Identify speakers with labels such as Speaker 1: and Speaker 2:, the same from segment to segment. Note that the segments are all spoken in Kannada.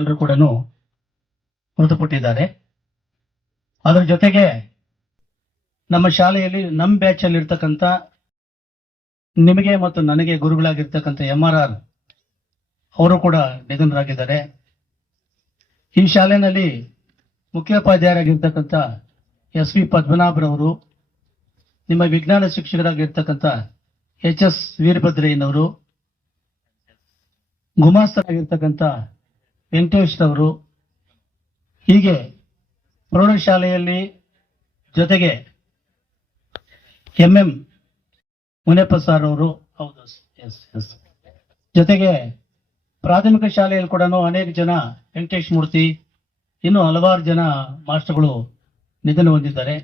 Speaker 1: ಎಲ್ಲರೂ ಕೂಡ ಮೃತಪಟ್ಟಿದ್ದಾರೆ. ಅದರ ಜೊತೆಗೆ ನಮ್ಮ ಶಾಲೆಯಲ್ಲಿ ನಮ್ಮ ಬ್ಯಾಚ್ ಅಲ್ಲಿ ಇರ್ತಕ್ಕಂಥ ನಿಮಗೆ ಮತ್ತು ನನಗೆ ಗುರುಗಳಾಗಿರ್ತಕ್ಕಂಥ ಎಂ ಆರ್ ಆರ್ ಅವರು ಕೂಡ ನಿಧನರಾಗಿದ್ದಾರೆ. ಈ ಶಾಲೆಯಲ್ಲಿ ಮುಖ್ಯೋಪಾಧ್ಯಾಯರಾಗಿರ್ತಕ್ಕಂಥ ಎಸ್ ವಿ ಪದ್ಮನಾಭರವರು ನಿಮ್ಮ ವಿಜ್ಞಾನ ಶಿಕ್ಷಕರಾಗಿರ್ತಕ್ಕಂಥ ಎಚ್ ಎಸ್ ವೀರಭದ್ರಯ್ಯನವರು ಗುಮಾಸ್ತರಾಗಿರ್ತಕ್ಕಂಥ ವೆಂಕಟೇಶ್ ರವರು ಹೀಗೆ ಪ್ರೌಢಶಾಲೆಯಲ್ಲಿ ಜೊತೆಗೆ ಎಂ ಎಂ ಮುನಿಯಪ್ಪ ಸರ್ ಅವರು ಹೌದು ಎಸ್ ಎಸ್ ಜೊತೆಗೆ ಪ್ರಾಥಮಿಕ ಶಾಲೆಯಲ್ಲಿ ಕೂಡ ಅನೇಕ ಜನ ವೆಂಕಟೇಶ್ ಮೂರ್ತಿ, ಇನ್ನು ಹಲವಾರು ಜನ ಮಾಸ್ಟರ್ಗಳು ನಿಧನ ಹೊಂದಿದ್ದಾರೆ.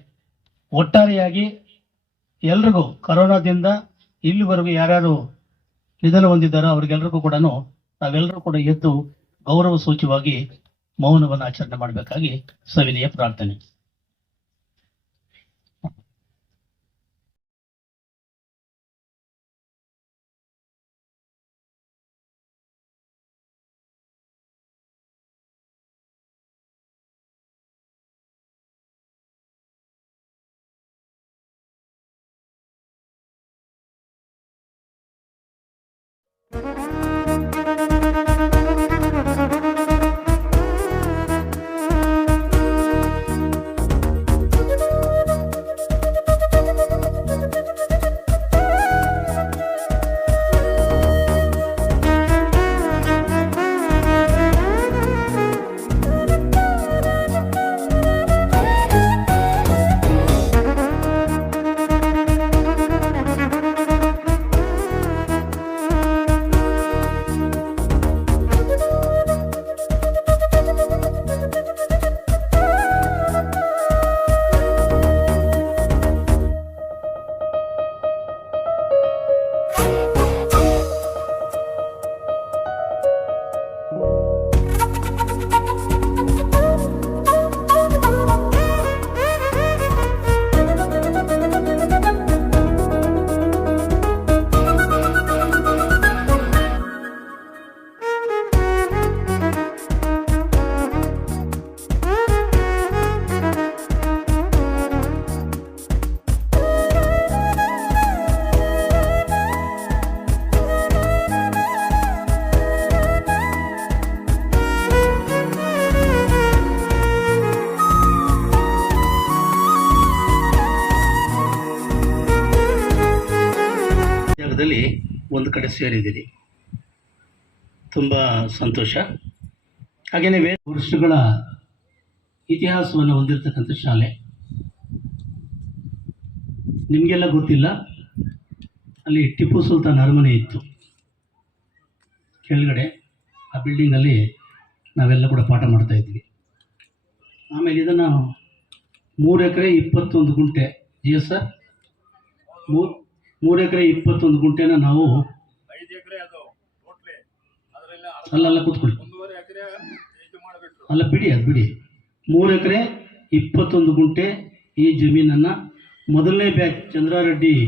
Speaker 1: ಒಟ್ಟಾರೆಯಾಗಿ ಎಲ್ರಿಗೂ ಕರೋನಾದಿಂದ ಇಲ್ಲಿವರೆಗೂ ಯಾರ್ಯಾರು ನಿಧನ ಹೊಂದಿದ್ದಾರೋ ಅವ್ರಿಗೆಲ್ರಿಗೂ ಕೂಡ ನಾವೆಲ್ಲರೂ ಕೂಡ ಎದ್ದು ಗೌರವ ಸೂಚವಾಗಿ ಮೌನವನ್ನು ಆಚರಣೆ ಮಾಡಬೇಕಾಗಿ ಸವಿನಯ ಪ್ರಾರ್ಥನೆ. ಸೇರಿದ್ದೀರಿ. ತುಂಬ ಸಂತೋಷ. ಹಾಗೆಯೇ ವೇದ ವರ್ಷಗಳ ಇತಿಹಾಸವನ್ನು ಹೊಂದಿರತಕ್ಕಂಥ ಶಾಲೆ. ನಿಮಗೆಲ್ಲ ಗೊತ್ತಿಲ್ಲ, ಅಲ್ಲಿ ಟಿಪ್ಪು ಸುಲ್ತಾನ್ ಅರಮನೆ ಇತ್ತು. ಕೆಳಗಡೆ ಆ ಬಿಲ್ಡಿಂಗಲ್ಲಿ ನಾವೆಲ್ಲ ಕೂಡ ಪಾಠ ಮಾಡ್ತಾ ಇದ್ವಿ. ಆಮೇಲೆ ಇದನ್ನು ಮೂರು ಎಕರೆ ಇಪ್ಪತ್ತೊಂದು ಗುಂಟೆ ಜಿ ಎಸ್ ಸರ್? ಮೂರು ಮೂರು ಎಕರೆ ಇಪ್ಪತ್ತೊಂದು ಗುಂಟೆನ ನಾವು
Speaker 2: ಐದು ಎಕರೆ ಅದು ಟೋಟ್ಲಿ ಅದರಲ್ಲಿ
Speaker 1: ಅಲ್ಲಲ್ಲ ಕೂತ್ಕೊಳ್ಳಿ. ಅಲ್ಲ ಬಿಡಿ ಅದು ಬಿಡಿ. ಮೂರು ಎಕರೆ ಇಪ್ಪತ್ತೊಂದು ಗುಂಟೆ ಈ ಜಮೀನನ್ನು ಮೊದಲನೇ ಬ್ಯಾಚ್ ಚಂದ್ರಾರೆಡ್ಡಿ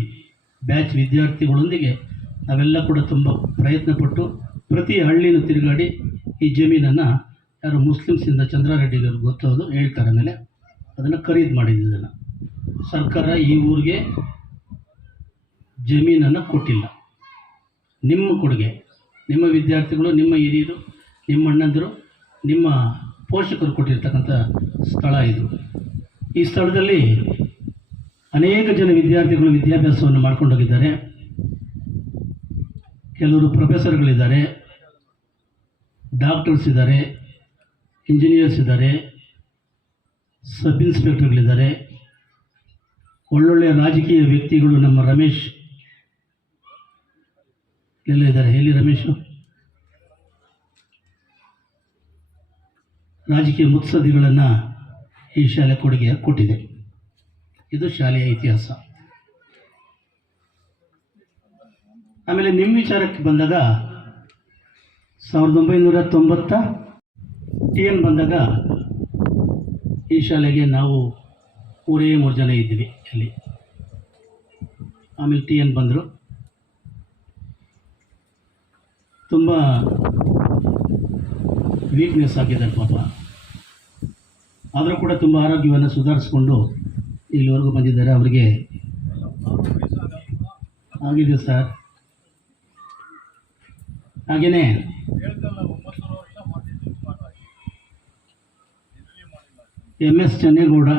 Speaker 1: ಬ್ಯಾಚ್ ವಿದ್ಯಾರ್ಥಿಗಳೊಂದಿಗೆ ನಾವೆಲ್ಲ ಕೂಡ ತುಂಬ ಪ್ರಯತ್ನಪಟ್ಟು ಪ್ರತಿ ಹಳ್ಳಿನೂ ತಿರುಗಾಡಿ ಈ ಜಮೀನನ್ನು ಯಾರು ಮುಸ್ಲಿಮ್ಸಿಂದ ಚಂದ್ರಾರೆಡ್ಡಿಗರು ಗೊತ್ತೋದು ಹೇಳ್ತಾರೆ ಮೇಲೆ ಅದನ್ನು ಖರೀದಿ ಮಾಡಿದ್ದು ಇದನ್ನು. ಸರ್ಕಾರ ಈ ಊರಿಗೆ ಜಮೀನನ್ನು ಕೊಟ್ಟಿಲ್ಲ. ನಿಮ್ಮ ಕೊಡುಗೆ. ನಿಮ್ಮ ವಿದ್ಯಾರ್ಥಿಗಳು, ನಿಮ್ಮ ಹಿರಿಯರು, ನಿಮ್ಮ ಅಣ್ಣಂದಿರು, ನಿಮ್ಮ ಪೋಷಕರು ಕೊಟ್ಟಿರ್ತಕ್ಕಂಥ ಸ್ಥಳ ಇದು. ಈ ಸ್ಥಳದಲ್ಲಿ ಅನೇಕ ಜನ ವಿದ್ಯಾರ್ಥಿಗಳು ವಿದ್ಯಾಭ್ಯಾಸವನ್ನು ಮಾಡ್ಕೊಂಡು ಹೋಗಿದ್ದಾರೆ. ಕೆಲವರು ಪ್ರೊಫೆಸರ್ಗಳಿದ್ದಾರೆ, ಡಾಕ್ಟರ್ಸ್ ಇದ್ದಾರೆ, ಇಂಜಿನಿಯರ್ಸ್ ಇದ್ದಾರೆ, ಸಬ್ ಇನ್ಸ್ಪೆಕ್ಟರ್ಗಳಿದ್ದಾರೆ. ಒಳ್ಳೊಳ್ಳೆಯ ರಾಜಕೀಯ ವ್ಯಕ್ತಿಗಳು ನಮ್ಮ ರಮೇಶ್ ಇದ್ದಾರೆ. ಎಲ್ಲಿ ರಮೇಶು? ರಾಜಕೀಯ ಮುತ್ಸದ್ದಿಗಳನ್ನು ಈ ಶಾಲೆ ಕೊಡುಗೆ ಕೊಟ್ಟಿದೆ. ಇದು ಶಾಲೆಯ ಇತಿಹಾಸ. ಆಮೇಲೆ ನಿಮ್ಮ ವಿಚಾರಕ್ಕೆ ಬಂದಾಗ ಸಾವಿರದ ಒಂಬೈನೂರ ತೊಂಬತ್ತ ಎನ್ ಬಂದಾಗ ಈ ಶಾಲೆಗೆ ನಾವು ಮೂರೇ ಮೂರು ಜನ ಇದ್ವಿ ಅಲ್ಲಿ. ಆಮೇಲೆ ಟಿ ಎನ್ ಬಂದರು. ತುಂಬ ವೀಕ್ನೆಸ್ ಆಗಿದ್ದಾರೆ ಪಾಪ. ಆದರೂ ಕೂಡ ತುಂಬ ಆರೋಗ್ಯವನ್ನು ಸುಧಾರಿಸ್ಕೊಂಡು ಇಲ್ಲಿವರೆಗೂ ಬಂದಿದ್ದಾರೆ. ಅವರಿಗೆ ಆಗಿದೆ ಸರ್. ಹಾಗೆಯೇ ಎಂ ಎಸ್ ಚೆನ್ನೇಗೌಡ,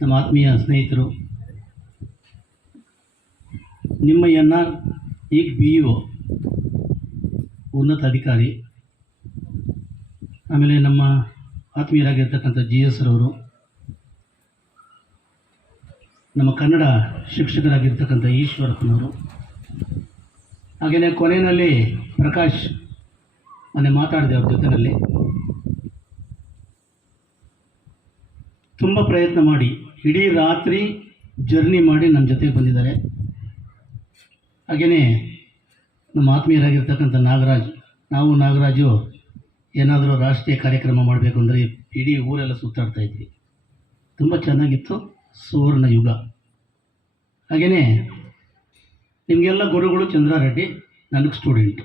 Speaker 1: ನಮ್ಮ ಆತ್ಮೀಯ ಸ್ನೇಹಿತರು, ನಿಮ್ಮ ಎನ್ ಆರ್ ಈಗ ಬಿ ಇ ಉನ್ನತ ಅಧಿಕಾರಿ ಆಮೇಲೆ ನಮ್ಮ ಆತ್ಮೀಯರಾಗಿರ್ತಕ್ಕಂಥ ಜಿ ಎಸ್ ರವರು. ನಮ್ಮ ಕನ್ನಡ ಶಿಕ್ಷಕರಾಗಿರ್ತಕ್ಕಂಥ ಈಶ್ವರಪ್ಪನವರು. ಹಾಗೆಯೇ ಕೊನೆಯಲ್ಲಿ ಪ್ರಕಾಶ್ ಮೊನ್ನೆ ಮಾತಾಡಿದೆ ಅವ್ರ ಜೊತೆಯಲ್ಲಿ ತುಂಬ ಪ್ರಯತ್ನ ಮಾಡಿ, ಇಡೀ ರಾತ್ರಿ ಜರ್ನಿ ಮಾಡಿ ನನ್ನ ಜೊತೆಗೆ ಬಂದಿದ್ದಾರೆ. ಹಾಗೆಯೇ ನಮ್ಮ ಆತ್ಮೀಯರಾಗಿರ್ತಕ್ಕಂಥ ನಾಗರಾಜ್, ನಾವು ನಾಗರಾಜು ಏನಾದರೂ ರಾಷ್ಟ್ರೀಯ ಕಾರ್ಯಕ್ರಮ ಮಾಡಬೇಕು ಅಂದರೆ ಇಡೀ ಊರೆಲ್ಲ ಸುತ್ತಾಡ್ತಾ ಇದ್ವಿ. ತುಂಬ ಚೆನ್ನಾಗಿತ್ತು, ಸುವರ್ಣ ಯುಗ. ಹಾಗೆಯೇ ನಿಮಗೆಲ್ಲ ಗುರುಗಳು ಚಂದ್ರಾರೆಡ್ಡಿ, ನನಗೆ ಸ್ಟೂಡೆಂಟ್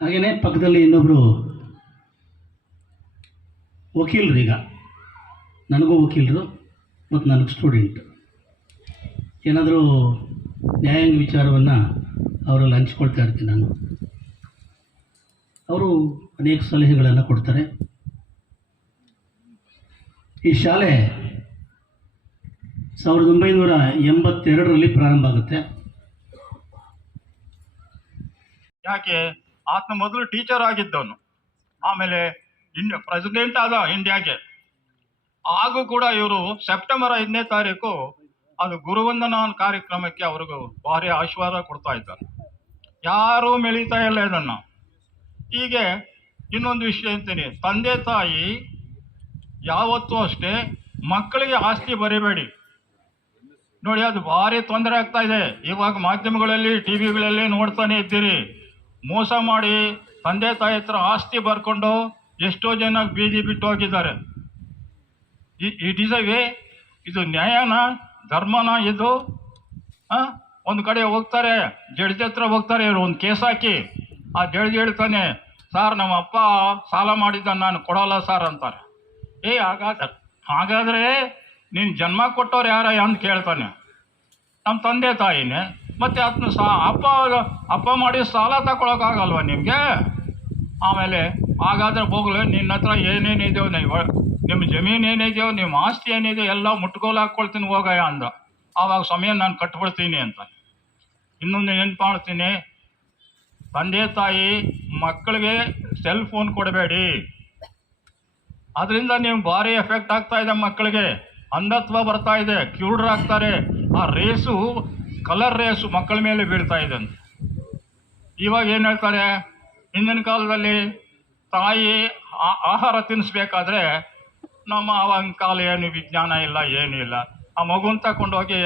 Speaker 1: ಹಾಗೆಯೇ ಪಕ್ಕದಲ್ಲಿ ಇನ್ನೊಬ್ಬರು ವಕೀಲರು ಈಗ. ನನಗೂ ವಕೀಲರು, ಮತ್ತು ನನಗೆ ಸ್ಟೂಡೆಂಟ್ ಏನಾದರೂ ನ್ಯಾಯಾಂಗ ವಿಚಾರವನ್ನು ಅವರಲ್ಲಿ ಹಂಚ್ಕೊಳ್ತಾ ಇರ್ತೀನಿ ನಾನು. ಅವರು ಅನೇಕ ಸಲಹೆಗಳನ್ನು ಕೊಡ್ತಾರೆ. ಈ ಶಾಲೆ ಸಾವಿರದ ಒಂಬೈನೂರ ಎಂಬತ್ತೆರಡರಲ್ಲಿ ಪ್ರಾರಂಭ ಆಗುತ್ತೆ.
Speaker 2: ಯಾಕೆ? ಆತನ ಮೊದಲು ಟೀಚರ್ ಆಗಿದ್ದವನು. ಆಮೇಲೆ ಇಂಡಿಯಾ ಪ್ರೆಸಿಡೆಂಟ್ ಆದ ಇಂಡಿಯಾಗೆ. ಹಾಗೂ ಕೂಡ ಇವರು ಸೆಪ್ಟೆಂಬರ್ ಐದನೇ ತಾರೀಕು ಅದು ಗುರುವಂದನಾ ಕಾರ್ಯಕ್ರಮಕ್ಕೆ ಅವ್ರಿಗೂ ಭಾರಿ ಆಶೀರ್ವಾದ ಕೊಡ್ತಾ ಇದ್ದಾರೆ. ಯಾರೂ ಮೆಳೀತಾ ಇಲ್ಲ ಇದನ್ನು. ಹೀಗೆ ಇನ್ನೊಂದು ವಿಷಯ ಅಂತೀನಿ ತಂದೆ ತಾಯಿ ಯಾವತ್ತೂ ಅಷ್ಟೇ ಮಕ್ಕಳಿಗೆ ಆಸ್ತಿ ಬರೀಬೇಡಿ. ನೋಡಿ, ಅದು ಭಾರಿ ತೊಂದರೆ ಆಗ್ತಾ ಇದೆ. ಇವಾಗ ಮಾಧ್ಯಮಗಳಲ್ಲಿ ಟಿ ವಿಗಳಲ್ಲಿ ನೋಡ್ತಾನೆ ಇದ್ದೀರಿ. ಮೋಸ ಮಾಡಿ ತಂದೆ ತಾಯಿ ಹತ್ರ ಆಸ್ತಿ ಬರ್ಕೊಂಡು ಎಷ್ಟೋ ಜನ ಬೀದಿ ಬಿಟ್ಟು ಹೋಗಿದ್ದಾರೆ. ಇಟ್ ಇಸ್ ಅ ವೇ ಇದು ನ್ಯಾಯನ? ಧರ್ಮನ ಇದು? ಒಂದು ಕಡೆ ಹೋಗ್ತಾರೆ, ಜಡ್ಜ್ ಹತ್ರ ಹೋಗ್ತಾರೆ, ಇವರು ಒಂದು ಕೇಸ್ ಹಾಕಿ. ಆ ಜಡ್ಜ್ ಹೇಳ್ತಾನೆ, ಸಾರ್, ನಮ್ಮ ಅಪ್ಪ ಸಾಲ ಮಾಡಿದ್ದ ನಾನು ಕೊಡೋಲ್ಲ ಸಾರ್ ಅಂತಾರೆ. ಏ, ಹಾಗಾದ್ರೆ ಹಾಗಾದ್ರೆ ನೀನು ಜನ್ಮ ಕೊಟ್ಟವ್ರು ಯಾರ ಅಂತ ಕೇಳ್ತಾನೆ. ನಮ್ಮ ತಂದೆ ತಾಯಿನೇ. ಮತ್ತೆ ಅದನ್ನ ಸಾ, ಅಪ್ಪ ಅಪ್ಪ ಮಾಡಿ ಸಾಲ ತಗೊಳಕ್ಕಾಗಲ್ವ ನಿಮಗೆ? ಆಮೇಲೆ, ಹಾಗಾದ್ರೆ ಹೋಗ್ಲಿ ನಿನ್ನ ಹತ್ರ ಏನೇನಿದೆಯೋ ನೀವು ನಿಮ್ಮ ಜಮೀನು ಏನಿದೆಯೋ ನಿಮ್ಮ ಆಸ್ತಿ ಏನಿದೆಯೋ ಎಲ್ಲ ಮುಟ್ಗೋಲು ಹಾಕ್ಕೊಳ್ತೀನಿ ಹೋಗಯ್ಯ ಅಂದ. ಆವಾಗ ಸಮಯ ನಾನು ಕಟ್ಬಿಡ್ತೀನಿ ಅಂತ. ಇನ್ನೊಂದು ನೆನ್ಪು ಮಾಡ್ತೀನಿ? ತಂದೆ ತಾಯಿ ಮಕ್ಕಳಿಗೆ ಸೆಲ್ ಫೋನ್ ಕೊಡಬೇಡಿ. ಅದರಿಂದ ನೀವು ಭಾರಿ ಎಫೆಕ್ಟ್ ಆಗ್ತಾ ಇದೆ ಮಕ್ಕಳಿಗೆ. ಅಂಧತ್ವ ಬರ್ತಾ ಇದೆ ಆಗ್ತಾರೆ. ಆ ರೇಸು ಕಲರ್ ರೇಸು ಮಕ್ಕಳ ಮೇಲೆ ಬೀಳ್ತಾ ಇದೆ ಅಂತ. ಇವಾಗ ಏನು ಹೇಳ್ತಾರೆ? ಹಿಂದಿನ ಕಾಲದಲ್ಲಿ ತಾಯಿ ಆಹಾರ ತಿನ್ನಿಸ್ಬೇಕಾದ್ರೆ ನಮ್ಮ ಆವಾಗಿನ ಕಾಲ ಏನು, ವಿಜ್ಞಾನ ಇಲ್ಲ, ಏನೂ ಇಲ್ಲ. ಆ ಮಗುನ ತಗೊಂಡು ಹೋಗಿ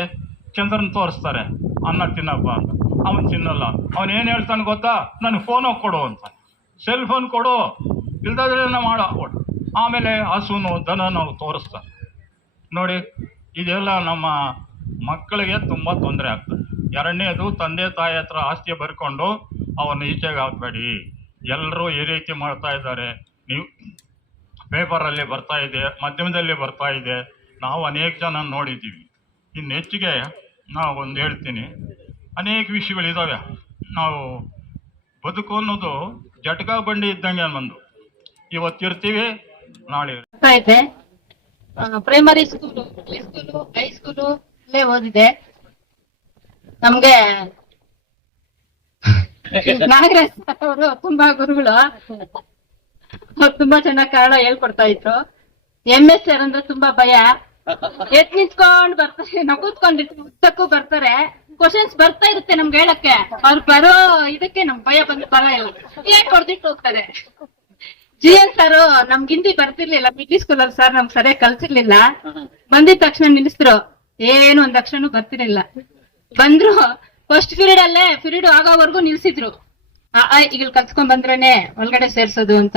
Speaker 2: ಚಂದ್ರನ್ ತೋರಿಸ್ತಾರೆ, ಅನ್ನ ತಿನ್ನಪ್ಪ ಅಂತ. ಅವನು ತಿನ್ನಲ್ಲ. ಅವನು ಏನು ಹೇಳ್ತಾನೆ ಗೊತ್ತಾ? ನನಗೆ ಫೋನ್ ಕೊಡು ಅಂತ. ಸೆಲ್ ಫೋನ್ ಕೊಡು. ಇಲ್ದಾದ್ರೆ ಮಾಡೋ ಆಮೇಲೆ ಹಸುನು ದನ ನಾವು ತೋರಿಸ್ತಾನೆ ನೋಡಿ, ಇದೆಲ್ಲ ನಮ್ಮ ಮಕ್ಕಳಿಗೆ ತುಂಬ ತೊಂದರೆ ಆಗ್ತದೆ. ಎರಡನೇದು ತಂದೆ ತಾಯಿ ಹತ್ರ ಆಸ್ತಿ ಬರ್ಕೊಂಡು ಅವನ್ನ ಈಚೆಗೆ ಹಾಕ್ಬೇಡಿ. ಎಲ್ಲರೂ ಈ ರೀತಿ ಮಾಡ್ತಾ ಇದ್ದಾರೆ. ನೀವು ಪೇಪರಲ್ಲಿ ಬರ್ತಾ ಇದೆ ಮಾಧ್ಯಮದಲ್ಲಿ ಬರ್ತಾ ಇದೆ. ನಾವು ಅನೇಕ ಜನ ನೋಡಿದ್ದೀವಿ. ಇನ್ನು ಹೆಚ್ಚಿಗೆ ನಾವು ಒಂದು ಹೇಳ್ತೀನಿ. ಅನೇಕ ವಿಷಯಗಳಿದ್ದಾವೆ ನಾವು ಬದುಕು ಅನ್ನೋದು ಜಟಕ ಬಂಡಿ ಇದ್ದಂಗೆ ನಮ್ಮದು ಇವತ್ತಿರ್ತೀವಿ ನಾಳೆ
Speaker 3: ಇದೆ. ಪ್ರೈಮರಿ ಸ್ಕೂಲು ಸ್ಕೂಲು ಹೈಸ್ಕೂಲು ಅಲ್ಲೇ ಓದಿದೆ. ನಮ್ಗೆ ನಾಗರಾಜ್ ಅವರು ತುಂಬಾ ಗುರುಗಳು. ತುಂಬಾ ಚೆನ್ನಾಗಿ ಕನ್ನಡ ಹೇಳ್ಕೊಡ್ತಾ ಇದ್ರು. ಎಂ ಎಸ್ ಸರ್ ಅಂದ್ರೆ ತುಂಬಾ ಭಯ. ಎತ್ ನಿಂತ್ಕೊಂಡ್ ಬರ್ತಾರೆ ಉದ್ದಕ್ಕೂ ಬರ್ತಾರೆ. ಕ್ವಶನ್ಸ್ ಬರ್ತಾ ಇರುತ್ತೆ ನಮ್ಗೆ ಹೇಳಕ್ಕೆ. ಅವ್ರು ಬರೋ ಇದಕ್ಕೆ ನಮ್ ಭಯ ಬಂದು ಬರ ಇಲ್ಲ. ಏನ್ ಹೊಡೆದಿಟ್ಟು ಹೋಗ್ತಾರೆ? ಜಿ ಎನ್ ಸರ್ ನಮ್ಗೆ ಹಿಂದಿ ಬರ್ತಿರ್ಲಿಲ್ಲ. ಮಿಡ್ಲಿ ಸ್ಕೂಲ್ ಅಲ್ಲಿ ಸರ್ ನಮ್ಗೆ ಸರಿಯಾಗಿ ಕಲ್ಸಿರ್ಲಿಲ್ಲ ಬಂದಿದ ತಕ್ಷಣ ನಿಲ್ಲಿಸಿದ್ರು. ಏನು ಒಂದ್ ತಕ್ಷಣ ಬರ್ತಿರ್ಲಿಲ್ಲ. ಬಂದ್ರು ಫಸ್ಟ್ ಪೀರಿಯಡ್ ಅಲ್ಲೇ ಪೀರಿಯಡ್ ಆಗೋವರೆಗೂ ನಿಲ್ಸಿದ್ರು. ಈಗ ಕಲ್ಸ್ಕೊಂಡ್ ಬಂದ್ರೇನೆ, ಒಳಗಡೆ ಸೇರ್ಸೋದು ಅಂತ.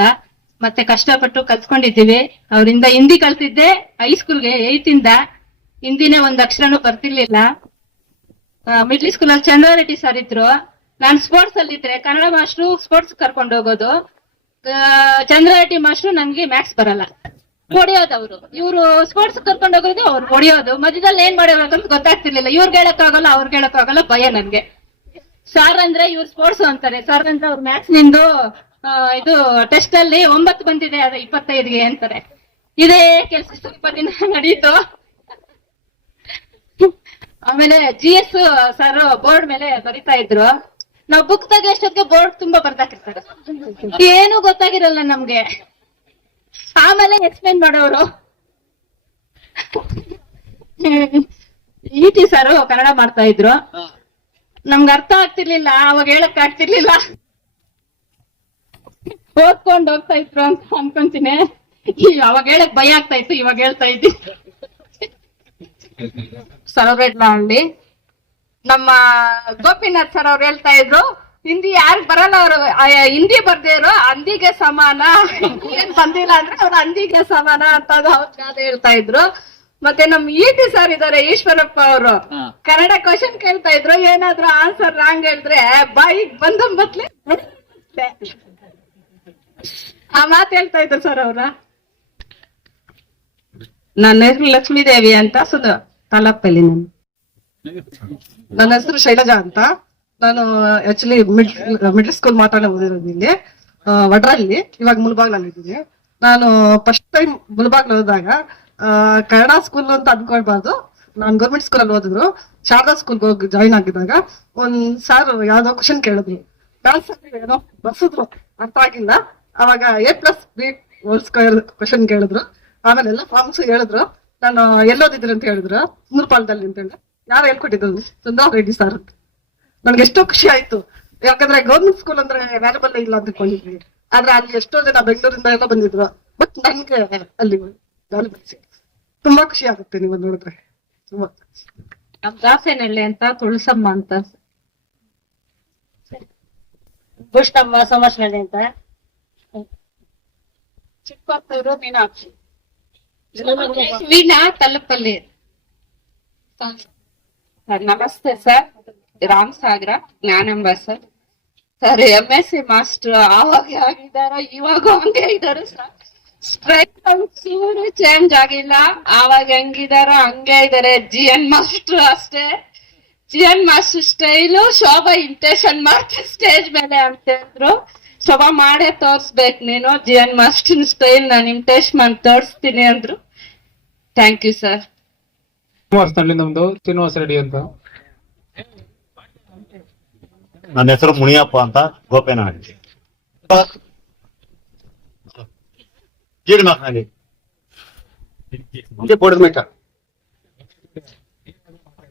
Speaker 3: ಮತ್ತೆ ಕಷ್ಟಪಟ್ಟು ಕಲ್ತ್ಕೊಂಡಿದ್ದೀವಿ. ಅವರಿಂದ ಹಿಂದಿ ಕಲ್ತಿದ್ದೆ ಹೈಸ್ಕೂಲ್ಗೆ ಏಯ್ತ್ ಇಂದ. ಹಿಂದಿನೇ ಒಂದ್ ಅಕ್ಷರನೂ ಬರ್ತಿರ್ಲಿಲ್ಲ. ಮಿಡ್ಲ್ ಸ್ಕೂಲ್ ಅಲ್ಲಿ ಚಂದ್ರಾರೆಡ್ಡಿ ಸರ್ ಇದ್ರು. ನಾನ್ ಸ್ಪೋರ್ಟ್ಸ್ ಅಲ್ಲಿ ಇದ್ರೆ ಕನ್ನಡ ಮಾಸ್ಟ್ರು ಸ್ಪೋರ್ಟ್ಸ್ ಕರ್ಕೊಂಡು ಹೋಗೋದು. ಚಂದ್ರಾಟಿ ಮಾಸ್ಟ್ರು ನನ್ಗೆ ಮ್ಯಾಥ್ಸ್ ಬರಲ್ಲ. ಹೊಡೆಯೋದವ್ರು. ಇವ್ರು ಸ್ಪೋರ್ಟ್ಸ್ ಕರ್ಕೊಂಡು ಹೋಗೋದು, ಅವ್ರು ಹೊಡಿಯೋದು. ಮಧ್ಯದಲ್ಲಿ ಏನ್ ಅಂತ ಗೊತ್ತಾಗ್ತಿರ್ಲಿಲ್ಲ. ಇವ್ರಿಗೆ ಹೇಳಕ್ಕಾಗಲ್ಲ ಅವ್ರಿಗೆ ಹೇಳಕ್ಕಾಗಲ್ಲ ಭಯ ನನ್ಗೆ. ಸರ್ ಅಂದ್ರೆ ಇವ್ರು ಸ್ಪೋರ್ಟ್ಸ್ ಅಂತಾರೆ. ಸರ್ ಅಂದ್ರೆ ಅವ್ರು ಮ್ಯಾಥ್ಸ್ ನಿಂದು ಇದು ಟೆಸ್ಟ್ ಅಲ್ಲಿ ಒಂಬತ್ತು ಬಂದಿದೆ ಅದು ಇಪ್ಪತ್ತೈದ್ಗೆ ಅಂತಾರೆ. ಇದೇ ಕೆಲಸ ಸ್ವಲ್ಪ ದಿನ ನಡೀತು. ಆಮೇಲೆ ಜಿ ಎಸ್ ಸರ್ ಬೋರ್ಡ್ ಮೇಲೆ ಬರಿತಾ ಇದ್ರು. ನಾವ್ ಬುಕ್ ತೆಗೆಯೋಷ್ಟೊತ್ತಿಗೆ ಬೋರ್ಡ್ ತುಂಬಾ ಬರ್ದಾಕಿರ್ತಾರೆ. ಏನು ಗೊತ್ತಾಗಿರಲ್ಲ ನಮ್ಗೆ. ಆಮೇಲೆ ಎಕ್ಸ್ಪ್ಲೈನ್ ಮಾಡೋರು. ಇ ಟಿ ಸರ್ ಕನ್ನಡ ಮಾಡ್ತಾ ಇದ್ರು. ನಮ್ಗೆ ಅರ್ಥ ಆಗ್ತಿರ್ಲಿಲ್ಲ ಅವಾಗ ಹೇಳಕ್ ಆಗ್ತಿರ್ಲಿಲ್ಲ. ಓದ್ಕೊಂಡ್ ಹೋಗ್ತಾ ಇದ್ರು ಅಂತ ಅನ್ಕೊಂತೀನಿ. ಅವಾಗ ಹೇಳಕ್ ಭಯ ಆಗ್ತಾ ಇತ್ತು ಇವಾಗ ಹೇಳ್ತಾ ಇದ್ದಿ ಸೆಲೆಬ್ರೇಟ್ ಮಾಡಿ ನಮ್ಮ ಗೋಪಿನಾಥ್ ಸರ್ ಅವ್ರು ಹೇಳ್ತಾ ಇದ್ರು ಹಿಂದಿ ಯಾರು ಬರಲ್ಲ ಅವರು ಹಿಂದಿ ಬರ್ದೇ ಇರೋ ಹಂದಿಗೆ ಸಮಾನ. ಏನ್ ಬಂದಿಲ್ಲ ಅಂದ್ರೆ ಅವ್ರ ಅಂದಿಗೆ ಸಮಾನ ಅಂತ ಅವ್ರ ಗಾದೆ ಹೇಳ್ತಾ ಇದ್ರು. ಮತ್ತೆ ನಮ್ ಈಟಿ ಟಿ ಸರ್ ಇದಾರೆ ಈಶ್ವರಪ್ಪ ಅವರು. ಕನ್ನಡ ಕ್ವಶನ್ ಕೇಳ್ತಾ ಇದ್ರು ಏನಾದ್ರು ಆನ್ಸರ್ ರಾಂಗ್ ಹೇಳಿದ್ರೆ ಬಾಯಿಗೆ ಬಂದ ಬತ್ಲೆ ಆ ಮಾತು ಹೇಳ್ತಾ ಇದ್ರು ಸರ್ ಅವ್ರ? ನನ್ನ ಹೆಸರು ಲಕ್ಷ್ಮೀದೇವಿ ಅಂತ, ಸುದ ತಾಲೂಕಲ್ಲಿ ನಾನು.
Speaker 4: ನನ್ನ ಹೆಸರು ಶೈಲಜಾ ಅಂತ. ನಾನು ಆಕ್ಚುಲಿ ಮಿಡ್ಲ್ ಸ್ಕೂಲ್ ಮಾತಾಡ ಓದಿರೋದು ಇಲ್ಲಿ ವಡ್ರಲ್ಲಿ ಇವಾಗ ಮುಲ್ಬಾಗ್ಲಲ್ಲಿ ಇದ್ದೀನಿ. ನಾನು ಫಸ್ಟ್ ಟೈಮ್ ಮುಲ್ಬಾಗ್ಲ ಹೋದಾಗ ಕನ್ನಡ ಸ್ಕೂಲ್ ಅಂತ ಅನ್ಕೊಳ್ಬಾರ್ದು. ನಾನು ಗೌರ್ಮೆಂಟ್ ಸ್ಕೂಲಲ್ಲಿ ಓದಿದ್ರು. ಶಾರದಾ ಸ್ಕೂಲ್ಗೆ ಹೋಗಿ ಜಾಯಿನ್ ಆಗಿದಾಗ ಒಂದ್ ಸಾರ್ ಯಾವ್ದೋ ಕ್ವಶನ್ ಕೇಳಿದ್ರು. ಯಾವ್ದು ಏನೋ ಬರ್ಸಿದ್ರು. ಅರ್ಥ ಆಗಿಲ್ಲ. ಅವಾಗ A plus B whole square question ಕೇಳಿದ್ರು. ಆಮೇಲೆ ಎಲ್ಲ ಫಾರ್ಮ್ಸ್ ಹೇಳಿದ್ರು. ನಾನು ಎಲ್ಲೋದಿದ್ರು ಅಂತ ಹೇಳಿದ್ರು. ನೂರ್ಪಾಲದಲ್ಲಿ ಅಂತ ಹೇಳಿದ್ರೆ ಯಾರು ಹೇಳ್ಕೊಟ್ಟಿದ್ರು ಸುಂದರ್ ರೆಡ್ಡಿ ಸರ್ ಅಂತ. ನನ್ಗೆ ಎಷ್ಟೋ ಖುಷಿ ಆಯ್ತು. ಯಾಕಂದ್ರೆ ಗೌರ್ಮೆಂಟ್ ಸ್ಕೂಲ್ ಅಂದ್ರೆ ವ್ಯಾಲ್ಯೂಬಲ್ ಇಲ್ಲ ಅಂತ ಕೊಂಡಿದ್ವಿ ಆದ್ರೆ ಅಲ್ಲಿ ಎಷ್ಟೋ ಜನ ಬೆಂಗಳೂರಿಂದ ಎಲ್ಲ ಬಂದಿದ್ರು. ಬಟ್ ನನ್ಗೆ ಅಲ್ಲಿ ತುಂಬಾ ಖುಷಿ ಆಗುತ್ತೆ ನೀವು ನೋಡಿದ್ರೆ. ತುಂಬಾ.
Speaker 3: ನಮ್ ದಾಸೇನಹಳ್ಳಿ ಅಂತ ತುಳಸಮ್ಮ ಅಂತ. ಬುಷ್ಟಮ್ಮ ಅಂತ. ಚಿಕ್ಕಪ್ಪವರು ಮೀನಾಕ್ಷಿ. ವೀಣಾ ತಲುಪಲ್ಲಿ.
Speaker 5: ಸರ್ ನಮಸ್ತೆ sir. Ram Sagara Gnanamba sir sir M S C master ಆವಾಗ ಆಗಿದಾರ ಇವಾಗ ಹಂಗೆ ಇದಾರೆ ಸರ್. ಸ್ಟ್ರೈಟ್ ಚೂರು ಚೇಂಜ್ ಆಗಿಲ್ಲ. ಆವಾಗ ಹೆಂಗಿದಾರ ಹಂಗೆ ಇದಾರೆ ಜಿ ಎನ್ ಮಾಸ್ಟರ್ ಅಷ್ಟೇ. G N master style Shobha imitation ಮಾಡ್ತಿ ಸ್ಟೇಜ್ ಮೇಲೆ ಅಂತ ಹೇಳಿದ್ರು. ಶೋಭಾ ಮಾಡೇ ತೋರ್ಸ್ಬೇಕು ನೀನು. ಜಿ ಎನ್ ಮಾಸ್ಟರ್ ಸ್ಟೈಲ್ ನಾನು ಟೆಸ್ಟ್ ಮಾಡಿ ತೋರಿಸ್ತೀನಿ ಅಂದ್ರು. ಥ್ಯಾಂಕ್ ಯು ಸರ್
Speaker 6: ವರ್ಷದಲ್ಲಿ ನಮ್ದು. ಶ್ರೀನಿವಾಸ ರೆಡ್ಡಿ ಅಂತ.
Speaker 7: ನನ್ನ ಹೆಸರು ಮುನಿಯಪ್ಪ ಅಂತ ಗೋಪೇನಹಳ್ಳಿ ಕೀಳ್ಮಕ್ನಲ್ಲಿ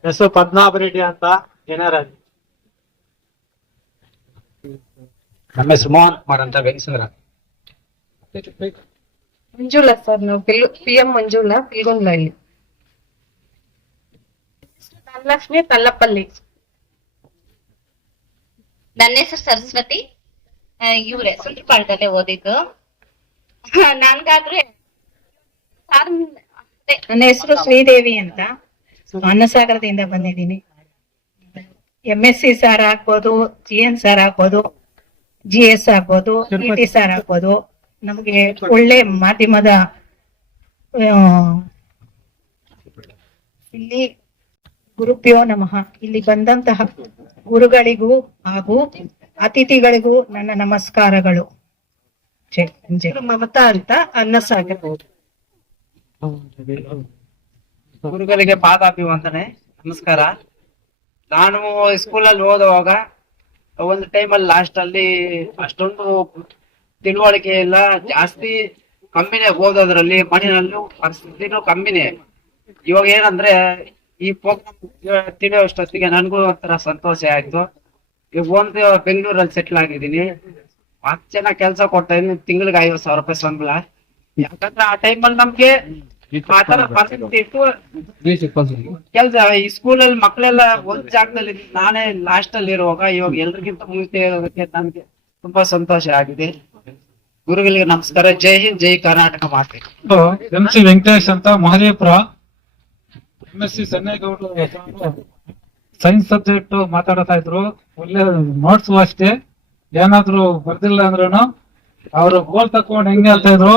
Speaker 6: ಹೆಸರು ಪದ್ಮಾಭ ರೆಡ್ಡಿ ಅಂತ ಏನಾರಾಜ್
Speaker 8: ನಮ್ಮ ಹೆಸರು ಮೋಹನ್ ಕುಮಾರ್ ಅಂತ
Speaker 5: ಮಂಜುಳಾ ಸರ್ ನಾವು ಪಿ ಎಂ ಮಂಜುಳಾ ಪಿಲ್ಗೊಂಡ್ಲಹಳ್ಳಿ
Speaker 3: ಧನಲಕ್ಷ್ಮಿ ತಲ್ಲಪಲ್ಲಿ
Speaker 9: ನನ್ನ ಹೆಸರು ಸರಸ್ವತಿ. ಇವ್ರೆ ಸುಂಟ್ರಪಾಳ್ಯದಲ್ಲೇ ಓದಿದ್ದು. ನನ್ಗಾದ್ರೆ ಸಾರ್
Speaker 10: ನನ್ನ ಹೆಸರು ಶ್ರೀದೇವಿ ಅಂತ. ಅನ್ನಸಾಗರದಿಂದ ಬಂದಿದ್ದೀನಿ. ಎಂ ಎಸ್ ಸಿ ಸಾರ್ ಹಾಕ್ಬೋದು ಜಿ ಎನ್ ಸಾರ್ ಹಾಕ್ಬೋದು ಜಿ ಎಸ್ ಆಗ್ಬೋದು ಇ ಟಿ ಸಾರ್ ಆಗ್ಬೋದು. ನಮಗೆ ಒಳ್ಳೆ ಮಾಧ್ಯಮದ ಆ, ಇಲ್ಲಿ ಗುರುಪ್ಯೋ ನಮಃ. ಇಲ್ಲಿ ಬಂದಂತಹ ಗುರುಗಳಿಗೂ ಹಾಗೂ ಅತಿಥಿಗಳಿಗೂ ನನ್ನ ನಮಸ್ಕಾರಗಳು.
Speaker 4: ಮಮತಾ ಅಂತ ಅನ್ನಸಾಗರ
Speaker 8: ಗುರುಗಳಿಗೆ ಪಾದಾಭಿವಂದನೆ ನಮಸ್ಕಾರ. ನಾನು ಸ್ಕೂಲಲ್ಲಿ ಓದುವಾಗ ಒಂದು ಟೈಮಲ್ಲಿ ಲಾಸ್ಟ್ ಅಲ್ಲಿ ಅಷ್ಟೊಂದು ತಿಳುವಳಿಕೆ ಇಲ್ಲ ಜಾಸ್ತಿ ಕಮ್ಮಿನೇ ಓದೋದ್ರಲ್ಲಿ ಮಣ್ಣಿನಲ್ಲೂ ಪರಿಸ್ಥಿತಿನೂ ಕಮ್ಮಿನೇ. ಇವಾಗ ಏನಂದ್ರೆ ಈ ಪ್ರೋಗ್ರಾಮ್ ತಿಳಿಯೋಷ್ಟೊತ್ತಿಗೆ ನನಗೂ ಒಂಥರ ಸಂತೋಷ ಆಯ್ತು. ಈಗ ಒಂದು ಬೆಂಗಳೂರಲ್ಲಿ ಸೆಟ್ಲ್ ಆಗಿದ್ದೀನಿ. ಹತ್ತು ಜನ ಕೆಲಸ ಕೊಡ್ತಾ ಇದ್ದೀನಿ, ತಿಂಗಳಿಗೆ ಐವತ್ತು ಸಾವಿರ ರೂಪಾಯಿ ಸಂಬಳ. ಯಾಕಂದ್ರೆ ಆ ಟೈಮಲ್ಲಿ ನಮ್ಗೆ ಪರಿಸ್ಥಿತಿ ಇತ್ತು ಕೆಲ್ಸ ಈ ಸ್ಕೂಲಲ್ಲಿ ಮಕ್ಕಳೆಲ್ಲ ಒಂದ್ ಜಾಗದಲ್ಲಿ ನಾನೇ ಲಾಸ್ಟ್ ಅಲ್ಲಿ ಇರುವಾಗ ಇವಾಗ ಎಲ್ರಿಗಿಂತ ಮುಂಚೆ ಇರೋದಕ್ಕೆ ನನ್ಗೆ ತುಂಬಾ ಸಂತೋಷ ಆಗಿದೆ. ಗುರುಗಳಿಗೆ ನಮಸ್ಕಾರ. ಜೈ ಹಿಂದ್ ಜೈ ಕರ್ನಾಟಕ ಮಾತೆ.
Speaker 6: ಎಂ ಸಿ ವೆಂಕಟೇಶ್ ಅಂತ ಮಹದೇವಪುರ. ಎಂ ಎಸ್ ಸಿ ಸನ್ನೇಗೌಡರು ಸೈನ್ಸ್ ಸಬ್ಜೆಕ್ಟ್ ಮಾತಾಡ್ತಾ ಇದ್ರು. ಒಳ್ಳೆ ನೋಟ್ಸ್ ಅಷ್ಟೇ. ಏನಾದ್ರು ಬರ್ದಿಲ್ಲ ಅಂದ್ರೂ ಅವರು ಗೋಲ್ ತಕೊಂಡ್ ಹೆಂಗೆ ಹೇಳ್ತಾ ಇದ್ರು.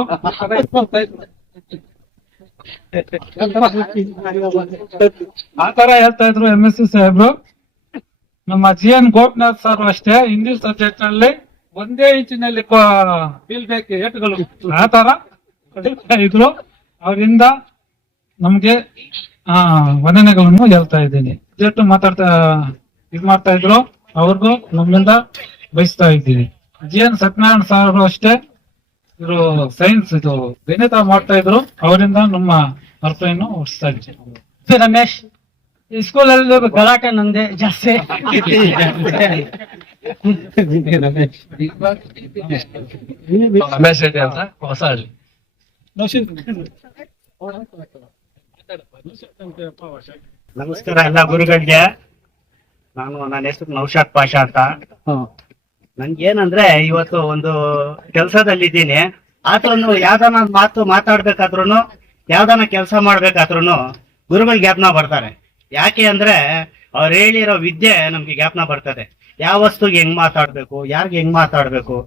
Speaker 6: ಆ ತರ ಹೇಳ್ತಾ ಇದ್ರು ಎಂ ಎಸ್ ಸಿ ಸಾಹೇಬ್ರು. ನಮ್ಮ ಜಿ ಎನ್ ಗೋಪಿನಾಥ್ ಸರ್ ಅಷ್ಟೇ ಇಂಗ್ಲಿಷ್ ಸಬ್ಜೆಕ್ಟ್ನಲ್ಲಿ ಒಂದೇ ಇಂಚಿನಲ್ಲಿ ಬೀಳ್ಬೇಕು ಏಟುಗಳು ಆ ತರ ಇದ್ರು. ಅವರಿಂದ ನಮ್ಗೆ, ಆ ವಂದನೆಗಳನ್ನು ಹೇಳ್ತಾ ಇದ್ದೀನಿ. ಜಟ್ಟು ಮಾತಾಡ್ತಾ, ಇದ್ ಮಾಡ್ತಾ ಇದ್ರು. ಅವ್ರಿಗೂ ನಮ್ಮಿಂದ ಬಯಸ್ತಾ ಇದ್ದೀವಿ. ಜಿ ಎನ್ ಸತ್ಯನಾರಾಯಣ ಸರ್ ಅಷ್ಟೇ. ಇವರು ಸೈನ್ಸ್ ಇದು ಗಣಿತ ಮಾಡ್ತಾ ಇದ್ರು ಅವರಿಂದ ನಮ್ಮ ಅರ್ಥವನ್ನು ಹೊಡಿಸ್ತಾ ಇದ್ದೀವಿ
Speaker 1: ರಮೇಶ್ ಈ ಸ್ಕೂಲಲ್ಲಿ ಗಲಾಟೆ ನಂದೆ ಜಾಸ್ತಿ.
Speaker 6: ರಮೇಶ್ ರೆಡ್ಡಿ ಅಂತ ಹೊಸ ಹಳ್ಳಿ.
Speaker 11: ನಮಸ್ಕಾರ ಎಲ್ಲ ಗುರುಗಳಿಗೆ. ನಾನು ನನ್ನ ಹೆಸರು ನೌಶಾದ್ ಪಾಷಾ ಅಂತ. ನನ್ಗೇನಂದ್ರೆ ಇವತ್ತು ಒಂದು ಕೆಲ್ಸದಲ್ಲಿದ್ದೀನಿ. ಆದ್ರೂ ಯಾವ್ದಾನ ಮಾತು ಮಾತಾಡ್ಬೇಕಾದ್ರು ಯಾವ್ದಾನ ಕೆಲಸ ಮಾಡ್ಬೇಕಾದ್ರೂನು ಗುರುಗಳು ಜ್ಞಾಪನ ಬರ್ತಾರೆ. ಯಾಕೆ ಅಂದ್ರೆ ಅವ್ರು ಹೇಳಿರೋ ವಿದ್ಯೆ ನಮ್ಗೆ ಜ್ಞಾಪನ ಬರ್ತದೆ. ಯಾವ ವಸ್ತುಗೆ ಹೆಂಗ್ ಮಾತಾಡ್ಬೇಕು, ಯಾರ್ಗ್ ಹೆಂಗ್ ಮಾತಾಡ್ಬೇಕು,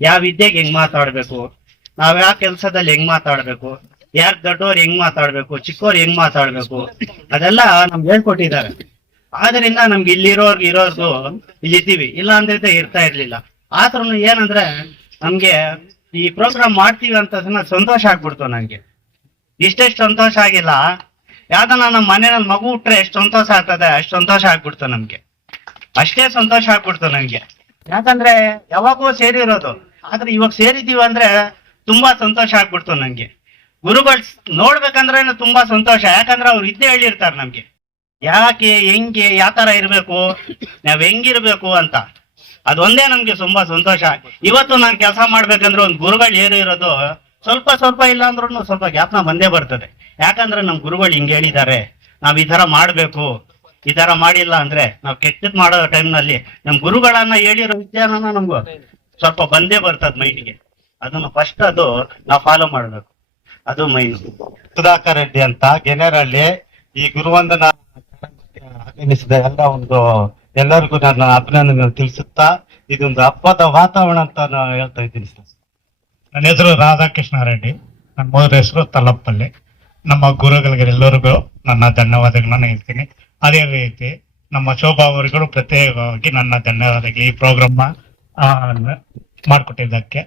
Speaker 11: ಯಾವ ವಿದ್ಯೆಗೆ ಹೆಂಗ್ ಮಾತಾಡ್ಬೇಕು, ನಾವ್ ಯಾವ ಕೆಲ್ಸದಲ್ಲಿ ಹೆಂಗ್ ಮಾತಾಡ್ಬೇಕು, ಯಾರ್ ದೊಡ್ಡವ್ರು ಹೆಂಗ್ ಮಾತಾಡ್ಬೇಕು ಚಿಕ್ಕವ್ರು ಹೆಂಗ್ ಮಾತಾಡ್ಬೇಕು, ಅದೆಲ್ಲ ನಮ್ಗೆ ಹೇಳ್ಕೊಟ್ಟಿದ್ದಾರೆ. ಆದ್ರಿಂದ ನಮ್ಗೆ ಇಲ್ಲಿರೋರ್ಗೆ ಇರೋರ್ಗು ಇಲ್ಲಿದ್ದೀವಿ ಇಲ್ಲ ಅಂದ್ರೆ ಇರ್ತಾ ಇರ್ಲಿಲ್ಲ. ಆದ್ರೂ ಏನಂದ್ರೆ ನಮ್ಗೆ ಈ ಪ್ರೋಗ್ರಾಮ್ ಮಾಡ್ತೀವಿ ಅಂತ ಸಂತೋಷ ಆಗ್ಬಿಡ್ತು ನಂಗೆ. ಇಷ್ಟೆಷ್ಟು ಸಂತೋಷ ಆಗಿಲ್ಲ. ಯಾವ್ದನ್ನ ನಮ್ಮ ಮನೆಯಲ್ಲಿ ಮಗು ಹುಟ್ಟರೆ ಎಷ್ಟು ಸಂತೋಷ ಆಗ್ತದೆ, ಅಷ್ಟು ಸಂತೋಷ ಆಗ್ಬಿಡ್ತು ನಮ್ಗೆ. ಅಷ್ಟೇ ಸಂತೋಷ ಆಗ್ಬಿಡ್ತು ನಂಗೆ. ಯಾಕಂದ್ರೆ ಯಾವಾಗೂ ಸೇರಿರೋದು. ಆದ್ರೆ ಇವಾಗ ಸೇರಿದೀವಿ ಅಂದ್ರೆ ತುಂಬಾ ಸಂತೋಷ ಆಗ್ಬಿಡ್ತು ನಂಗೆ. ಗುರುಗಳು ನೋಡ್ಬೇಕಂದ್ರೆ ತುಂಬಾ ಸಂತೋಷ. ಯಾಕಂದ್ರೆ ಅವ್ರು ಇದ್ದೇ ಹೇಳಿರ್ತಾರೆ ನಮ್ಗೆ. ಯಾಕೆ, ಹೆಂಗೆ, ಯಾವ ತರ ಇರ್ಬೇಕು? ನಾವ್ ಹೆಂಗಿರ್ಬೇಕು ಅಂತ. ಅದೊಂದೇ ನಮ್ಗೆ ತುಂಬಾ ಸಂತೋಷ. ಇವತ್ತು ನಾನು ಕೆಲಸ ಮಾಡ್ಬೇಕಂದ್ರೆ ಒಂದು ಗುರುಗಳು ಏನು ಇರೋದು, ಸ್ವಲ್ಪ ಸ್ವಲ್ಪ ಇಲ್ಲ ಅಂದ್ರೂ ಸ್ವಲ್ಪ ಜ್ಞಾಪನ ಬಂದೇ ಬರ್ತದೆ. ಯಾಕಂದ್ರೆ ನಮ್ ಗುರುಗಳು ಹಿಂಗ್ ಹೇಳಿದ್ದಾರೆ. ನಾವ್ ಈ ತರ ಮಾಡ್ಬೇಕು. ಈ ತರ ಮಾಡಿಲ್ಲ ಅಂದ್ರೆ ನಾವ್ ಕೆಟ್ಟದ್ ಮಾಡೋ ಟೈಮ್ನಲ್ಲಿ ನಮ್ ಗುರುಗಳನ್ನ ಹೇಳಿರೋ ವಿಜ್ಞಾನ ನಮ್ಗೂ ಸ್ವಲ್ಪ ಬಂದೇ ಬರ್ತದ ಮೈಂಡ್ಗೆ. ಅದನ್ನ ಫಸ್ಟ್ ಅದು ನಾವು ಫಾಲೋ ಮಾಡ್ಬೇಕು. ಅದು ಮೈನ್ ಸುಧಾಕರ್ ರೆಡ್ಡಿ ಅಂತ ಗೆನರಲ್ಲಿ ಈ ಗುರುವಂದನ ಆಗಮಿಸಿದ ಎಲ್ಲ ಒಂದು ಎಲ್ಲರಿಗೂ ನನ್ನ ಅಭಿನಂದನೆ ತಿಳಿಸುತ್ತಾ ಇದೊಂದು ಹಬ್ಬದ ವಾತಾವರಣ ಅಂತ ನಾನು ಹೇಳ್ತಾ ಇದ್ದೀನಿ ಸರ್.
Speaker 12: ನನ್ನ ಹೆಸರು ರಾಧಾಕೃಷ್ಣ ರೆಡ್ಡಿ ನನ್ನ ಮೊದಲ ಹೆಸರು ತಲಪ್ಪಲ್ಲಿ ನಮ್ಮ ಗುರುಗಳಿಗೆ ಎಲ್ಲರಿಗೂ ನನ್ನ ಧನ್ಯವಾದಗಳನ್ನ ಹೇಳ್ತೀನಿ. ಅದೇ ರೀತಿ ನಮ್ಮ ಶೋಭಾ ಅವರಿಗೂ ಪ್ರತ್ಯೇಕವಾಗಿ ನನ್ನ ಧನ್ಯವಾದಗಳು ಈ ಪ್ರೋಗ್ರಾಮ್ ಮಾಡಿಕೊಟ್ಟಿದ್ದಕ್ಕೆ.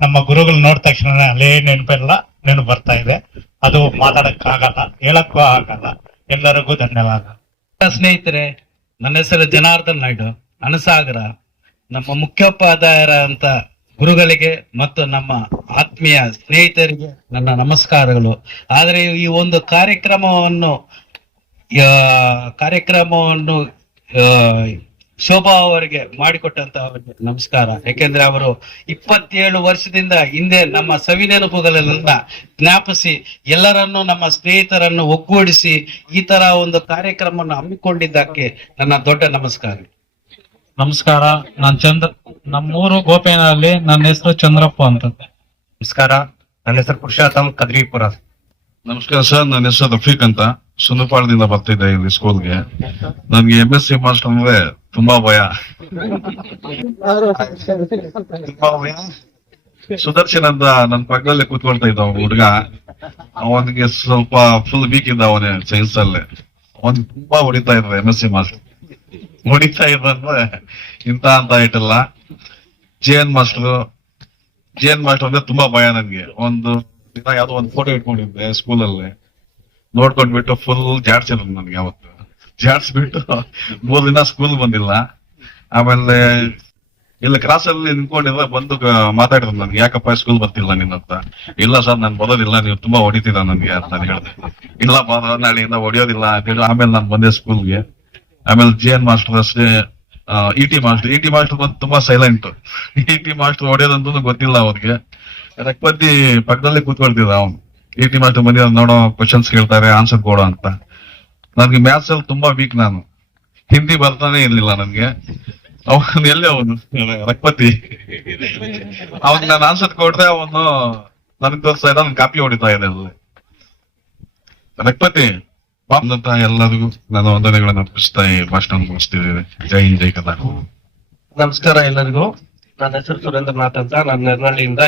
Speaker 12: ನಮ್ಮ ಗುರುಗಳು ನೋಡಿದ ತಕ್ಷಣ ಅಲ್ಲೇ ನೆನಪೆಲ್ಲ, ನೆನಪು ಬರ್ತಾ ಇದೆ. ಅದು ಮಾತಾಡಕ್ಕಾಗಲ್ಲ, ಹೇಳಕ್ಕೂ ಆಗಲ್ಲ. ಎಲ್ಲರಿಗೂ ಧನ್ಯವಾದ.
Speaker 13: ಸ್ನೇಹಿತರೆ, ನನ್ನ ಹೆಸರು ಜನಾರ್ದನ್ ನಾಯ್ಡು. ಅನಸಾಗರ ನಮ್ಮ ಮುಖ್ಯೋಪಾಧ್ಯಾಯರ ಅಂತ ಗುರುಗಳಿಗೆ ಮತ್ತು ನಮ್ಮ ಆತ್ಮೀಯ ಸ್ನೇಹಿತರಿಗೆ ನನ್ನ ನಮಸ್ಕಾರಗಳು. ಆದರೆ ಈ ಒಂದು ಕಾರ್ಯಕ್ರಮವನ್ನು ಕಾರ್ಯಕ್ರಮವನ್ನು ಶೋಭಾ ಅವರಿಗೆ ಮಾಡಿಕೊಟ್ಟಂತ ಅವರಿಗೆ ನಮಸ್ಕಾರ. ಯಾಕೆಂದ್ರೆ ಅವರು ಇಪ್ಪತ್ತೇಳು ವರ್ಷದಿಂದ ಹಿಂದೆ ನಮ್ಮ ಸವಿ ನೆನಪುಗಳನ್ನೆಲ್ಲ ಜ್ಞಾಪಿಸಿ ಎಲ್ಲರನ್ನು ನಮ್ಮ ಸ್ನೇಹಿತರನ್ನು ಒಗ್ಗೂಡಿಸಿ ಈ ತರ ಒಂದು ಕಾರ್ಯಕ್ರಮವನ್ನು ಹಮ್ಮಿಕೊಂಡಿದ್ದಕ್ಕೆ ನನ್ನ ದೊಡ್ಡ ನಮಸ್ಕಾರ.
Speaker 6: ನಮಸ್ಕಾರ. ನಾನ್ ಚಂದ್ರ ನಮ್ಮೂರು ಗೋಪೇನಲ್ಲಿ ನನ್ನ ಹೆಸರು ಚಂದ್ರಪ್ಪ ಅಂತ.
Speaker 11: ನಮಸ್ಕಾರ. ನನ್ನ ಹೆಸರು ಪುರುಷೋತ್ತಮ್ ಕದ್ರಿಪುರ.
Speaker 12: ನಮಸ್ಕಾರ ಸರ್ ನನ್ನ ಹೆಸರು ರಫೀಕ್ ಅಂತ. ಸುನಪಾಡದಿಂದ ಬರ್ತಿದ್ದೆ ಇಲ್ಲಿ ಸ್ಕೂಲ್ಗೆ ನನ್ಗೆ ಎಂ ಎಸ್ ಸಿ ಮಾಸ್ಟರ್ ಅಂದ್ರೆ ತುಂಬಾ ಭಯ. ತುಂಬಾ ಸುದರ್ಶನ್ ಅಂತ ನನ್ನ ಪಕ್ಕದಲ್ಲೇ ಕೂತ್ಕೊಳ್ತಾ ಇದ್ದ ಹುಡುಗ. ಅವನಿಗೆ ಸ್ವಲ್ಪ ಫುಲ್ ವೀಕ್ ಇದ್ದ ಅವನೇ ಸೈನ್ಸ್ ಅಲ್ಲೇ. ಅವನ್ ತುಂಬಾ ಹೊಡಿತಾ ಇದ್ರು ಎಂ ಎಸ್ ಸಿ ಮಾಸ್ಟರ್ ಹೊಡಿತಾ ಇದ್ದಂದ್ರೆ ಇಂತ ಅಂತ ಇಟ್ಟಲ್ಲ J N master J N master ಅಂದ್ರೆ ತುಂಬಾ ಭಯ ನನ್ಗೆ. ಒಂದು ದಿನ ಯಾವ್ದೋ ಒಂದು ಫೋಟೋ ಇಟ್ಕೊಂಡಿದ್ದೆ ಸ್ಕೂಲಲ್ಲಿ ನೋಡ್ಕೊಂಡ್ಬಿಟ್ಟು ಫುಲ್ ಜಾಡ್ಸಿದ್ರು ನನ್ಗೆ ಅವತ್ತು ಜಾಡ್ಸ್ಬಿಟ್ಟು ಮೂರ್ ದಿನ ಸ್ಕೂಲ್ ಬಂದಿಲ್ಲ. ಆಮೇಲೆ ಇಲ್ಲ ಕ್ರಾಸ್ ಅಲ್ಲಿ ನಿಂತ್ಕೊಂಡಿದ್ರೆ ಬಂದು ಮಾತಾಡಿದ್ರು ನನ್ಗೆ, ಯಾಕಪ್ಪ ಸ್ಕೂಲ್ ಬರ್ತಿಲ್ಲ ನಿನ್ನ ಅಂತ ಇಲ್ಲ ಸರ್ ನಾನು ಬರೋದಿಲ್ಲ, ನೀವು ತುಂಬಾ ಹೊಡಿತೀರ ನನ್ಗೆ? ಅಂತ ಹೇಳಿದೆ ಹೇಳ್ದೆ. ಇಲ್ಲ ಬರೋ ನಾಳೆಯಿಂದ ಹೊಡಿಯೋದಿಲ್ಲ. ಅಂತ ಹೇಳಿ ಆಮೇಲೆ ನಾನು ಬಂದೆ ಸ್ಕೂಲ್ಗೆ ಆಮೇಲೆ ಜೆ ಎನ್ ಮಾಸ್ಟರ್ ಅಷ್ಟೇ E T master E T master ಬಂದು ತುಂಬಾ ಸೈಲೆಂಟ್ ಇ ಟಿ ಮಾಸ್ಟರ್ ಹೊಡೆಯೋದಂತೂ ಗೊತ್ತಿಲ್ಲ ಅವ್ರಿಗೆ. ರಕ್ಪತಿ ಪಕ್ಕದಲ್ಲಿ ಕೂತ್ಕೊಳ್ತಿದ್ದ ಅವನು? ಇ ಟಿ ಮಾಸ್ಟರ್ ಬಂದಿರೋ ನೋಡೋ ಕ್ವಶನ್ಸ್ ಕೇಳ್ತಾರೆ ಆನ್ಸರ್ ಕೊಡೋ ಅಂತ. ನನ್ಗೆ ಮ್ಯಾಥ್ಸ್ ಅಲ್ಲಿ ತುಂಬಾ ವೀಕ್ ನಾನು. ಹಿಂದಿ ಬರ್ತಾನೆ ಇರ್ಲಿಲ್ಲ ನನ್ಗೆ. ಅವನು ಎಲ್ಲೇ ಅವನು? ರಕ್ಪತಿ. ಅವಾಗ ನಾನು ಆನ್ಸರ್ ಕೊಟ್ರೆ ಅವನು ನನಗೆ ತೋರಿಸ್ತಾ ಇದ್ದ ಕಾಪಿ ಹೊಡಿತಾ ಇದೆ ಅಲ್ಲಿ. ರಕ್ಪತಿ ಬಂದಂತ ಎಲ್ಲರಿಗೂ ನನ್ನ ವಂದನೆಗಳನ್ನು ಅರ್ಪಿಸ್ತಾ ಈ ಭಾಷಣ ಮುಗಿಸ್ತಿದ್ದೇನೆ. ಜೈ ಜೈ ಕರ್ನಾಟಕ.
Speaker 13: ನಮಸ್ಕಾರ ಎಲ್ಲರಿಗೂ. ನನ್ನ ಹೆಸರು ಸುರೇಂದ್ರನಾಥ್ ಅಂತ. ನಾನು ನೆರನಹಳ್ಳಿಯಿಂದ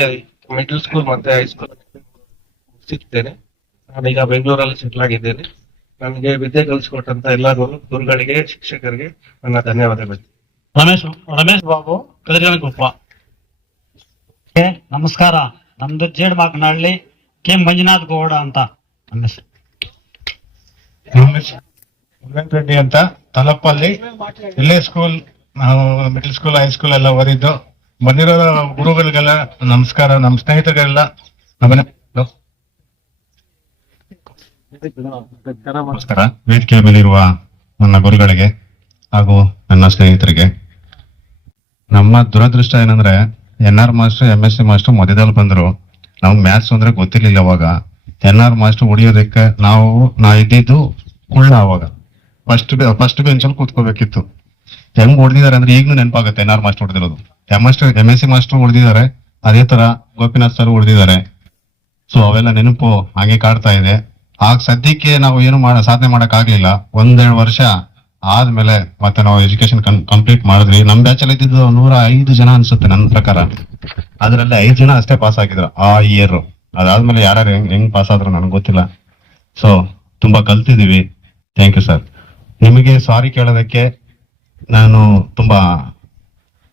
Speaker 13: ಮಿಡ್ಲ್ ಸ್ಕೂಲ್ ಮತ್ತೆ ಹೈಸ್ಕೂಲ್ ಸಿಗ್ತೇನೆ ನಾನೀಗ ಬೆಂಗಳೂರಲ್ಲಿ ಸೆಟ್ಲ್ ಆಗಿದ್ದೇನೆ. ನನಗೆ ವಿದ್ಯೆ ಕಲಿಸ್ಕೊಟ್ಟಂತ ಎಲ್ಲರೂ ಗುರುಗಳಿಗೆ ಶಿಕ್ಷಕರಿಗೆ ನನ್ನ ಧನ್ಯವಾದಗಳು.
Speaker 6: ರಮೇಶ್ ರಮೇಶ್ ಬಾಬು ಕದಿರನಕೊಪ್ಪ ನಮಸ್ಕಾರ. ನಮ್ದು ಜೇಡ್ ಮಾಕನಹಳ್ಳಿ ಕೆ ಮಂಜುನಾಥ್ ಗೌಡ ಅಂತ. ರಮೇಶ್. ಹೆಸರು
Speaker 14: ರೆಡ್ಡಿ ಅಂತ ತಲಪ್ಪಲ್ಲಿ ಇಲ್ಲೇ ಸ್ಕೂಲ್ ನಾವು ಮಿಡ್ಲ್ ಸ್ಕೂಲ್ ಹೈಸ್ಕೂಲ್ ಎಲ್ಲ ಓದಿದ್ದು. ಬಂದಿರೋ ಗುರುಗಳಿಗೆಲ್ಲ ನಮಸ್ಕಾರ ನಮ್ಮ ಸ್ನೇಹಿತರಿಗೆಲ್ಲ ನಮ್ಮನೆ ನಮಸ್ಕಾರ. ವೇದಿಕೆ ಮೇಲಿರುವ ನನ್ನ ಗುರುಗಳಿಗೆ ಹಾಗೂ ನನ್ನ ಸ್ನೇಹಿತರಿಗೆ. ನಮ್ಮ ದುರದೃಷ್ಟ ಏನಂದ್ರೆ N R master M S C master ಮಧ್ಯದಲ್ಲಿ ಬಂದ್ರು. ನಾವು ಮ್ಯಾಥ್ಸ್ ಅಂದ್ರೆ ಗೊತ್ತಿರ್ಲಿಲ್ಲ ಅವಾಗ. ಎನ್ ಆರ್ ಮಾಸ್ಟರ್ ಹೊಡಿಯೋದಕ್ಕೆ ನಾವು, ನಾ ಇದ್ದಿದ್ದು ಕುಳ್ಳ ಅವಾಗ. ಫಸ್ಟ್ ಫಸ್ಟ್ ಬೆಂಚಲ್ಲಿ ಕೂತ್ಕೋಬೇಕಿತ್ತು. ಹೆಂಗ್ ಹೊಡೆದಿದ್ದಾರೆ ಅಂದ್ರೆ ಈಗಲೂ ನೆನಪಾಗುತ್ತೆ N R master ಹೊಡೆದಿರೋದು. M master M S C master ಹೊಡೆದಿದ್ದಾರೆ, ಅದೇ ತರ ಗೋಪಿನಾಥ್ ಸರ್ ಹೊಡೆದಿದ್ದಾರೆ. ಸೊ ಅವೆಲ್ಲ ನೆನಪು ಹಾಗೆ ಕಾಡ್ತಾ ಇದೆ. ಆಗ ಸದ್ಯಕ್ಕೆ ನಾವು ಏನು ಮಾಡ ಸಾಧನೆ ಮಾಡಕ್ ಆಗ್ಲಿಲ್ಲ ಒಂದೆರಡು ವರ್ಷ ಆದ್ಮೇಲೆ ಮತ್ತೆ ನಾವು ಎಜುಕೇಶನ್ ಕಂಪ್ಲೀಟ್ ಮಾಡಿದ್ವಿ. ನಮ್ ಬ್ಯಾಚ್ ಅಲ್ಲಿ ಇದ್ದಿದ್ದು ನೂರ ಐದು ಜನ ಅನ್ಸುತ್ತೆ ನನ್ನ ಪ್ರಕಾರ. ಅದರಲ್ಲಿ ಐದು ಜನ ಅಷ್ಟೇ ಪಾಸ್ ಆಗಿದ್ರು, ಆ ಇಯರ್ ಅದಾದ್ಮೇಲೆ ಯಾರ್ಯಾರು ಹೆಂಗ್ ಹೆಂಗ್ ಪಾಸ್ ಆದ್ರು ನನಗೆ ಗೊತ್ತಿಲ್ಲ. ಸೊ ತುಂಬಾ ಕಲ್ತಿದೀವಿ. ಥ್ಯಾಂಕ್ ಯು ಸರ್ ನಿಮಗೆ ಸಾರಿ ಕೇಳೋದಕ್ಕೆ ನಾನು ತುಂಬಾ,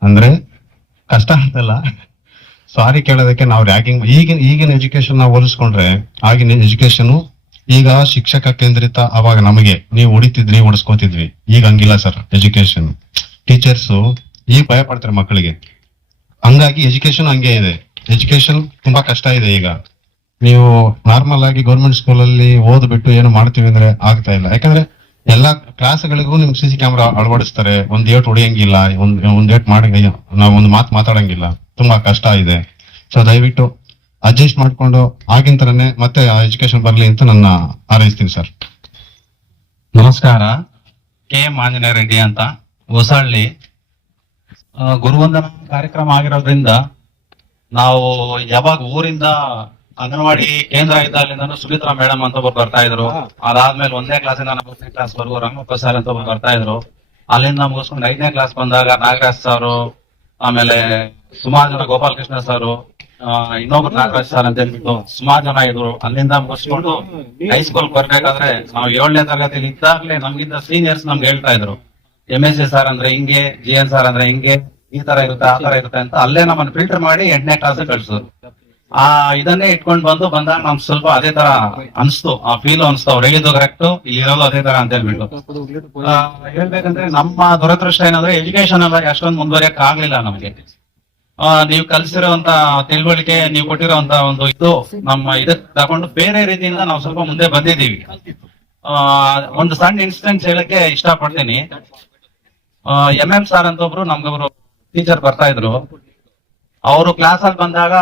Speaker 14: ಅಂದ್ರೆ ಕಷ್ಟ ಅಂತಲ್ಲ. ಸಾರಿ ಕೇಳೋದಕ್ಕೆ ನಾವು ರ್ಯಾಗಿಂಗ್ ಈಗಿನ ಈಗಿನ ಎಜುಕೇಶನ್ ನಾವು ಹೋಲಿಸ್ಕೊಂಡ್ರೆ, ಆಗಿನ ಎಜುಕೇಶನ್ ಈಗ ಶಿಕ್ಷಕ ಕೇಂದ್ರಿತ ಅವಾಗ ನಮಗೆ ನೀವು ಹೊಡಿತಿದ್ರಿ ಹೊಡಿಸ್ಕೋತಿದ್ವಿ ಈಗ ಹಂಗಿಲ್ಲ ಸರ್ ಎಜುಕೇಶನ್ ಟೀಚರ್ಸ್ ಈಗ ಭಯ ಪಡ್ತಾರೆ ಮಕ್ಕಳಿಗೆ. ಹಂಗಾಗಿ ಎಜುಕೇಶನ್ ಹಂಗೆ ಇದೆ. ಎಜುಕೇಶನ್ ತುಂಬಾ ಕಷ್ಟ ಇದೆ ಈಗ. ನೀವು ನಾರ್ಮಲ್ ಆಗಿ ಗೌರ್ಮೆಂಟ್ ಸ್ಕೂಲಲ್ಲಿ ಓದ್ಬಿಟ್ಟು ಏನು ಮಾಡ್ತೀವಿ ಅಂದ್ರೆ ಆಗ್ತಾ ಇಲ್ಲ. ಯಾಕಂದ್ರೆ ಎಲ್ಲಾ ಕ್ಲಾಸ್ಗಳಿಗೂ ನಿಮ್ಗೆ ಸಿ ಸಿ ಕ್ಯಾಮ್ರಾ ಅಳವಡಿಸ್ತಾರೆ. ಒಂದ್ ಏಟ್ ಹೊಡಿಯಂಗಿಲ್ಲ ಒಂದ್ ಒಂದ್ ಏಟ್ ಮಾಡಿ ನಾವ್ ಒಂದ್ ಮಾತು ಮಾತಾಡಂಗಿಲ್ಲ. ತುಂಬಾ ಕಷ್ಟ ಇದೆ. ಸೊ ದಯವಿಟ್ಟು ಅಡ್ಜಸ್ಟ್ ಮಾಡ್ಕೊಂಡು ಆಗಿನ ತರನೇ ಮತ್ತೆ ಎಜುಕೇಶನ್ ಬರ್ಲಿ ಅಂತ ನನ್ನ ಹಾರೈಸ್ತೀನಿ ಸರ್
Speaker 15: ನಮಸ್ಕಾರ. ಕೆ ಎಂ ಆಂಜನೇಯ ರೆಡ್ಡಿ ಅಂತ. ಹೊಸಹಳ್ಳಿ ಆ, ಗುರುವಂದನ ಕಾರ್ಯಕ್ರಮ ಆಗಿರೋದ್ರಿಂದ ನಾವು ಯಾವಾಗ ಊರಿಂದ ಅಂಗನವಾಡಿ ಕೇಂದ್ರ ಇದ್ದಾಗಲಿಂದ ಸುಮಿತ್ರಾ ಮೇಡಮ್ ಅಂತ ಒಬ್ರು ಬರ್ತಾ ಇದ್ರು. ಅದಾದ್ಮೇಲೆ ಒಂದನೇ ಕ್ಲಾಸಿಂದ ನಾಲ್ಕನೇ ಕ್ಲಾಸ್ ವರೆಗೂ ರಂಗಪ್ಪ ಸರ್ ಅಂತ ಒಬ್ರು ಬರ್ತಾ ಇದ್ರು. ಅಲ್ಲಿಂದ ಮುಗಿಸ್ಕೊಂಡು ಐದನೇ ಕ್ಲಾಸ್ ಬಂದಾಗ ನಾಗರಾಜ್ ಸಾರು ಆಮೇಲೆ ಸುಮಾರು ಜನ ಗೋಪಾಲಕೃಷ್ಣ ಸಾರು ಇನ್ನೊಬ್ರು ನಾಗರಾಜ್ ಸರ್ ಅಂತ ಹೇಳ್ಬಿಟ್ಟು ಸುಮಾರು ಜನ ಇದ್ರು. ಅಲ್ಲಿಂದ ಮುಗಿಸ್ಕೊಂಡು ಹೈಸ್ಕೂಲ್ ಬರ್ಬೇಕಾದ್ರೆ ನಾವು ಏಳನೇ ತರಗತಿಲಿ ಇದ್ದಾಗ್ಲೇ ನಮ್ಗಿಂತ ಸೀನಿಯರ್ಸ್ ನಮ್ಗೆ ಹೇಳ್ತಾ ಇದ್ರು. ಎಂ ಎಸ್ ಸಿ ಸರ್ ಅಂದ್ರೆ ಹಿಂಗೆ ಜಿ ಎನ್ ಸರ್ ಅಂದ್ರೆ ಹಿಂಗೆ ಈ ತರ ಇರುತ್ತೆ ಆ ತರ ಇರುತ್ತೆ ಅಂತ ಅಲ್ಲೇ ನಮ್ಮನ್ನ ಫಿಲ್ಟರ್ ಮಾಡಿ ಎಂಟನೇ ಕ್ಲಾಸ್ ಕಳ್ಸೋದು ಆ ಇದನ್ನೇ ಇಟ್ಕೊಂಡ್ ಬಂದು ಬಂದಾಗ ನಮ್ ಸ್ವಲ್ಪ ಅದೇ ತರ ಅನ್ಸ್ತು. ಆ ಫೀಲ್ ಅನ್ಸ್ತು. ಅವ್ರು ಹೇಳಿದ್ದು ಕರೆಕ್ಟ್ ಇರೋದು ಅದೇ ತರ ಅಂತ ಹೇಳ್ಬಿಟ್ಟು. ಹೇಳ್ಬೇಕಂದ್ರೆ ನಮ್ಮ ದುರದೃಷ್ಟ ಏನಂದ್ರೆ ಎಜುಕೇಶನ್ ಎಲ್ಲ ಅಷ್ಟೊಂದು ಮುಂದುವರಿಯಕ್ ಆಗ್ಲಿಲ್ಲ ನಮ್ಗೆ. ನೀವು ಕಲ್ಸಿರುವಂತ ತಿಳುವಳಿಕೆ ನೀವು ಕೊಟ್ಟಿರುವಂತ ಒಂದು ಇದು ನಮ್ಮ ಇದಕ್ ತಗೊಂಡು ಬೇರೆ ರೀತಿಯಿಂದ ನಾವು ಸ್ವಲ್ಪ ಮುಂದೆ ಬಂದಿದ್ದೀವಿ. ಆ, ಒಂದು ಸಣ್ಣ ಇನ್ಸಿಡೆಂಟ್ಸ್ ಹೇಳಕ್ಕೆ ಇಷ್ಟಪಡ್ತೀನಿ. ಎಂ ಎಂ ಸಾರ್ ಅಂತ ಒಬ್ರು ನಮ್ಗೊಬ್ರು ಟೀಚರ್ ಬರ್ತಾ ಇದ್ರು. ಅವರು ಕ್ಲಾಸ್ ಅಲ್ಲಿ ಬಂದಾಗ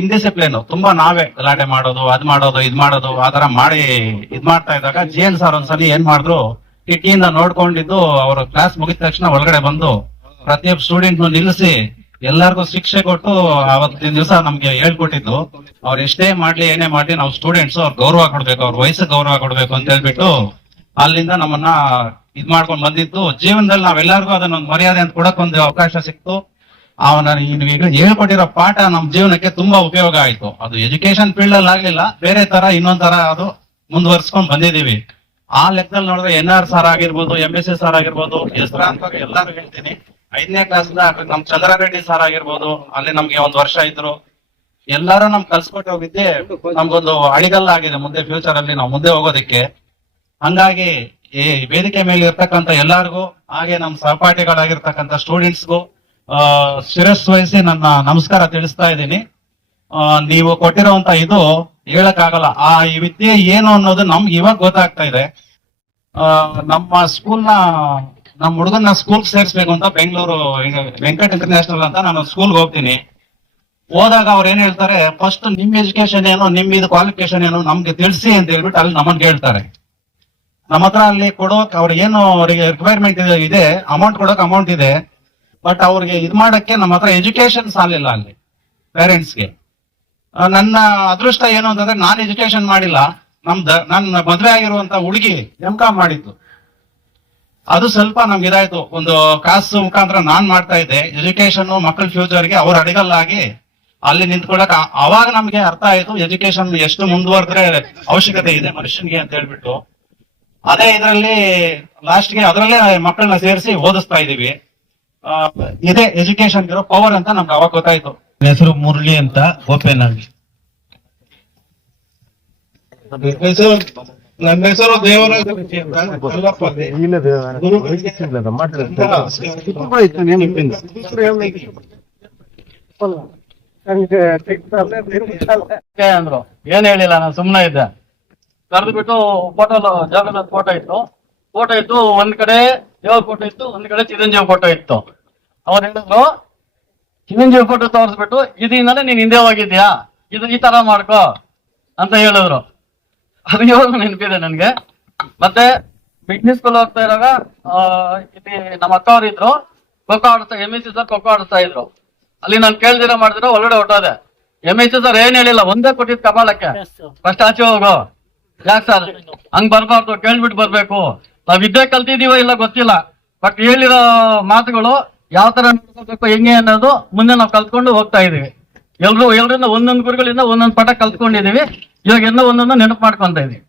Speaker 15: ಇಂಡಿಸಿಪ್ಲಿನ್ ತುಂಬಾ ನಾವೇ ಗಲಾಟೆ ಮಾಡೋದು, ಅದ್ ಮಾಡೋದು, ಇದ್ ಮಾಡೋದು ಆತರ ಮಾಡಿ ಇದ್ ಮಾಡ್ತಾ ಇದ್ದಾಗ ಜಿ ಎನ್ ಸರ್ ಒಂದ್ಸಲಿ ಏನ್ ಮಾಡಿದ್ರು, ಕಿಟಕಿಯಿಂದ ನೋಡ್ಕೊಂಡಿದ್ದು ಅವರು ಕ್ಲಾಸ್ ಮುಗಿದ ತಕ್ಷಣ ಒಳಗಡೆ ಬಂದು ಪ್ರತಿಯೊಬ್ಬ ಸ್ಟೂಡೆಂಟ್ ನಿಲ್ಲಿಸಿ ಎಲ್ಲರಿಗೂ ಶಿಕ್ಷೆ ಕೊಟ್ಟು ಅವತ್ತಿನ ದಿವಸ ನಮ್ಗೆ ಹೇಳ್ಕೊಟ್ಟಿದ್ದು. ಅವ್ರು ಎಷ್ಟೇ ಮಾಡ್ಲಿ, ಏನೇ ಮಾಡ್ಲಿ, ನಾವು ಸ್ಟೂಡೆಂಟ್ಸ್ ಅವ್ರ ಗೌರವ ಕೊಡ್ಬೇಕು, ಅವ್ರ ವಯಸ್ಸು ಗೌರವ ಕೊಡ್ಬೇಕು ಅಂತ ಹೇಳ್ಬಿಟ್ಟು ಅಲ್ಲಿಂದ ನಮ್ಮನ್ನ ಇದ್ ಮಾಡ್ಕೊಂಡ್ ಬಂದಿದ್ದು. ಜೀವನದಲ್ಲಿ ನಾವೆಲ್ಲರಿಗೂ ಅದನ್ನೊಂದು ಮರ್ಯಾದೆ ಅಂತ ಕೊಡಕ್ ಒಂದು ಅವಕಾಶ ಸಿಕ್ತು. ಅವನ ಈಗ ಹೇಳ್ಕೊಟ್ಟಿರೋ ಪಾಠ ನಮ್ ಜೀವನಕ್ಕೆ ತುಂಬಾ ಉಪಯೋಗ ಆಯ್ತು. ಅದು ಎಜುಕೇಶನ್ ಫೀಲ್ಡ್ ಅಲ್ಲಿ ಆಗ್ಲಿಲ್ಲ, ಬೇರೆ ತರ ಇನ್ನೊಂದ್ ತರ ಅದು ಮುಂದುವರ್ಸ್ಕೊಂಡ್ ಬಂದಿದೀವಿ ಆ ಲೆಕ್ಕದಲ್ಲಿ ನೋಡಿದ್ರೆ ಎನ್ ಆರ್ ಸರ್ ಆಗಿರ್ಬೋದು ಎಂ ಎಸ್ ಎಸ್ ಸರ್ ಆಗಿರ್ಬೋದು ಅಂತ ಎಲ್ಲಾರು ಹೇಳ್ತೀನಿ. ಐದನೇ ಕ್ಲಾಸ್ ನಮ್ ಚಂದ್ರಾರೆಡ್ಡಿ ಸರ್ ಆಗಿರ್ಬೋದು, ಅಲ್ಲಿ ನಮ್ಗೆ ಒಂದ್ ವರ್ಷ ಇದ್ರು. ಎಲ್ಲಾರು ನಮ್ ಕಲ್ಸ್ಕೊಟ್ಟು ಹೋಗಿದ್ದೆ. ನಮ್ಗೊಂದು ಅಡಿಗಲ್ಲ ಆಗಿದೆ ಮುಂದೆ ಫ್ಯೂಚರ್ ಅಲ್ಲಿ ನಾವು ಮುಂದೆ ಹೋಗೋದಕ್ಕೆ. ಹಂಗಾಗಿ ಈ ವೇದಿಕೆ ಮೇಲೆ ಇರ್ತಕ್ಕಂಥ ಎಲ್ಲಾರ್ಗು, ಹಾಗೆ ನಮ್ ಸಹಪಾಠಿಗಳಾಗಿರ್ತಕ್ಕಂಥ ಸ್ಟೂಡೆಂಟ್ಸ್ಗೂ ಶಿರಸ್ ವಹಿಸಿ ನನ್ನ ನಮಸ್ಕಾರ ತಿಳಿಸ್ತಾ ಇದ್ದೀನಿ. ನೀವು ಕೊಟ್ಟಿರುವಂತ ಇದು ಹೇಳಕ್ಕಾಗಲ್ಲ. ಆ, ಈ ವಿದ್ಯೆ ಏನು ಅನ್ನೋದು ನಮ್ಗೆ ಇವಾಗ ಗೊತ್ತಾಗ್ತಾ ಇದೆ. ನಮ್ಮ ಸ್ಕೂಲ್ನ ನಮ್ಮ ಹುಡುಗನ್ನ ಸ್ಕೂಲ್ ಸೇರಿಸ್ಬೇಕು ಅಂತ ಬೆಂಗಳೂರು ವೆಂಕಟ್ ಇಂಟರ್ನ್ಯಾಷನಲ್ ಅಂತ ನಾನು ಸ್ಕೂಲ್ಗೆ ಹೋಗ್ತೀನಿ. ಹೋದಾಗ ಅವ್ರು ಏನ್ ಹೇಳ್ತಾರೆ ಫಸ್ಟ್ ನಿಮ್ ಎಜುಕೇಶನ್ ಏನು, ನಿಮ್ ಇದು ಕ್ವಾಲಿಫಿಕೇಶನ್ ಏನು ನಮ್ಗೆ ತಿಳಿಸಿ ಅಂತ ಹೇಳ್ಬಿಟ್ಟು ಅಲ್ಲಿ ನಮ್ಮನ್ನ ಕೇಳ್ತಾರೆ. ನಮ್ಮ ಹತ್ರ ಅಲ್ಲಿ ಕೊಡೋಕ್ ಅವ್ರಿಗೆ ಏನು ಅವರಿಗೆ ರಿಕ್ವೈರ್ಮೆಂಟ್ ಇದೆ ಅಮೌಂಟ್ ಕೊಡೋಕ್ ಅಮೌಂಟ್ ಇದೆ. ಬಟ್ ಅವ್ರಿಗೆ ಇದ್ ಮಾಡಕ್ಕೆ ನಮ್ಮ ಹತ್ರ ಎಜುಕೇಶನ್ ಸಾಲಿಲ್ಲ ಅಲ್ಲಿ ಪೇರೆಂಟ್ಸ್ಗೆ ನನ್ನ ಅದೃಷ್ಟ ಏನು ಅಂತಂದ್ರೆ ನಾನ್ ಎಜುಕೇಶನ್ ಮಾಡಿಲ್ಲ ನಮ್ದು ನನ್ನ ಮದುವೆ ಆಗಿರುವಂತ ಹುಡುಗಿ ಎಂ ಕಾಮ್ ಮಾಡಿದ್ದು. ಅದು ಸ್ವಲ್ಪ ನಮ್ಗೆ ಇದಾಯ್ತು. ಒಂದು ಕಾಸು ಮುಖಾಂತರ ನಾನ್ ಮಾಡ್ತಾ ಇದ್ದೆ. ಎಜುಕೇಶನ್ ಮಕ್ಕಳ ಫ್ಯೂಚರ್ಗೆ ಅವ್ರ ಅಡಿಗಲ್ಲಾಗಿ ಅಲ್ಲಿ ನಿಂತ್ಕೊಳಕ್ ಅವಾಗ ನಮ್ಗೆ ಅರ್ಥ ಆಯ್ತು. ಎಜುಕೇಶನ್ ಎಷ್ಟು ಮುಂದುವರೆದ್ರೆ ಅವಶ್ಯಕತೆ ಇದೆ ಮನುಷ್ಯನ್ಗೆ ಅಂತ ಹೇಳ್ಬಿಟ್ಟು. ಅದೇ ಇದರಲ್ಲಿ ಲಾಸ್ಟ್ಗೆ ಅದರಲ್ಲೇ ಮಕ್ಕಳನ್ನ ಸೇರಿಸಿ ಓದಿಸ್ತಾ ಇದೀವಿ ಇದೇ ಎಜುಕೇಶನ್ ಇರೋ ಪವರ್ ಅಂತ ನಮ್ಗೆ ಅವಾಗ ಗೊತ್ತಾಯ್ತು.
Speaker 13: ಹೆಸರು ಮುರಳಿ ಅಂತ ಗೋಪೇನಹಳ್ಳಿ
Speaker 12: ನನ್ನ ಹೆಸರು ದೇವರಾಜ
Speaker 13: ಅಂದ್ರು ಏನ್ ಹೇಳಿಲ್ಲ ನಾನು ಸುಮ್ನೆ ಇದ್ದೆ. ಕರೆದು ಬಿಟ್ಟು ಫೋಟೋ ಜಗನ್ನಾಥ್ ಫೋಟೋ ಇತ್ತು. ಫೋಟೋ ಇತ್ತು ಒಂದ್ ಕಡೆ ದೇವ್ರ ಫೋಟೋ ಇತ್ತು ಒಂದ್ ಕಡೆ ಚಿರಂಜೀವಿ ಫೋಟೋ ಇತ್ತು. ಅವ್ರು ಹೇಳಿದ್ರು ಚಿರಂಜೀವಿ ಫೋಟೋ ತೋರಿಸ್ಬಿಟ್ಟು ಇದರಿಂದಲೇ ನೀನ್ ಹಿಂದೆ ಹೋಗಿದ್ಯಾ ಇದು ಈ ತರ ಮಾಡ್ಕೋ ಅಂತ ಹೇಳಿದ್ರು. ಅದು ಇವಾಗ ನೆನಪಿದೆ ನನ್ಗೆ. ಮತ್ತೆ ಬಿಟ್ನಿ ಸ್ಕೂಲ್ ಹೋಗ್ತಾ ಇರುವಾಗ ಆ, ಇಲ್ಲಿ ನಮ್ಮ ಅಕ್ಕ ಅವ್ರು ಇದ್ರು. ಖೋಖೋ ಆಡಿಸ್ತಾ M S C sir kho kho ಆಡಿಸ್ತಾ ಇದ್ರು. ಅಲ್ಲಿ ನಾನು ಕೇಳ್ದಿರ ಮಾಡಿದ್ರು ಒಳಗಡೆ ಹೊಟ್ಟೋದೆ ಎಂ ಎಸ್ ಸಿ ಸರ್ ಏನ್ ಹೇಳಿಲ್ಲ ಒಂದೇ ಕೊಟ್ಟಿದ್ ಕಪಾಲಕ್ಕೆ. ಫಸ್ಟ್ ಆಚೆ ಹೋಗು. ಯಾಕೆ ಸರ್ ಹಂಗ್ ಬರ್ಬಾರ್ದು ಕೇಳ್ಬಿಟ್ಟು ಬರ್ಬೇಕು. ನಾವ್ ವಿದ್ಯೆ ಕಲ್ತಿದೀವೋ ಇಲ್ಲ ಗೊತ್ತಿಲ್ಲ. ಬಟ್ ಹೇಳಿರೋ ಮಾತುಗಳು ಯಾವ ತರ ನಡ್ಕೋಬೇಕು, ಹೆಂಗೆ ಅನ್ನೋದು ಮುಂದೆ ನಾವು ಕಲ್ತ್ಕೊಂಡು ಹೋಗ್ತಾ ಇದೀವಿ. ಎಲ್ರು ಎಲ್ರಿಂದ ಒಂದೊಂದು ಗುರುಗಳಿಂದ ಒಂದೊಂದು ಪಾಠ ಕಲ್ತ್ಕೊಂಡಿದೀವಿ. ಇವಾಗ ಎಲ್ಲ ಒಂದೊಂದು ನೆನಪು ಮಾಡ್ಕೊಂತ ಇದೀವಿ.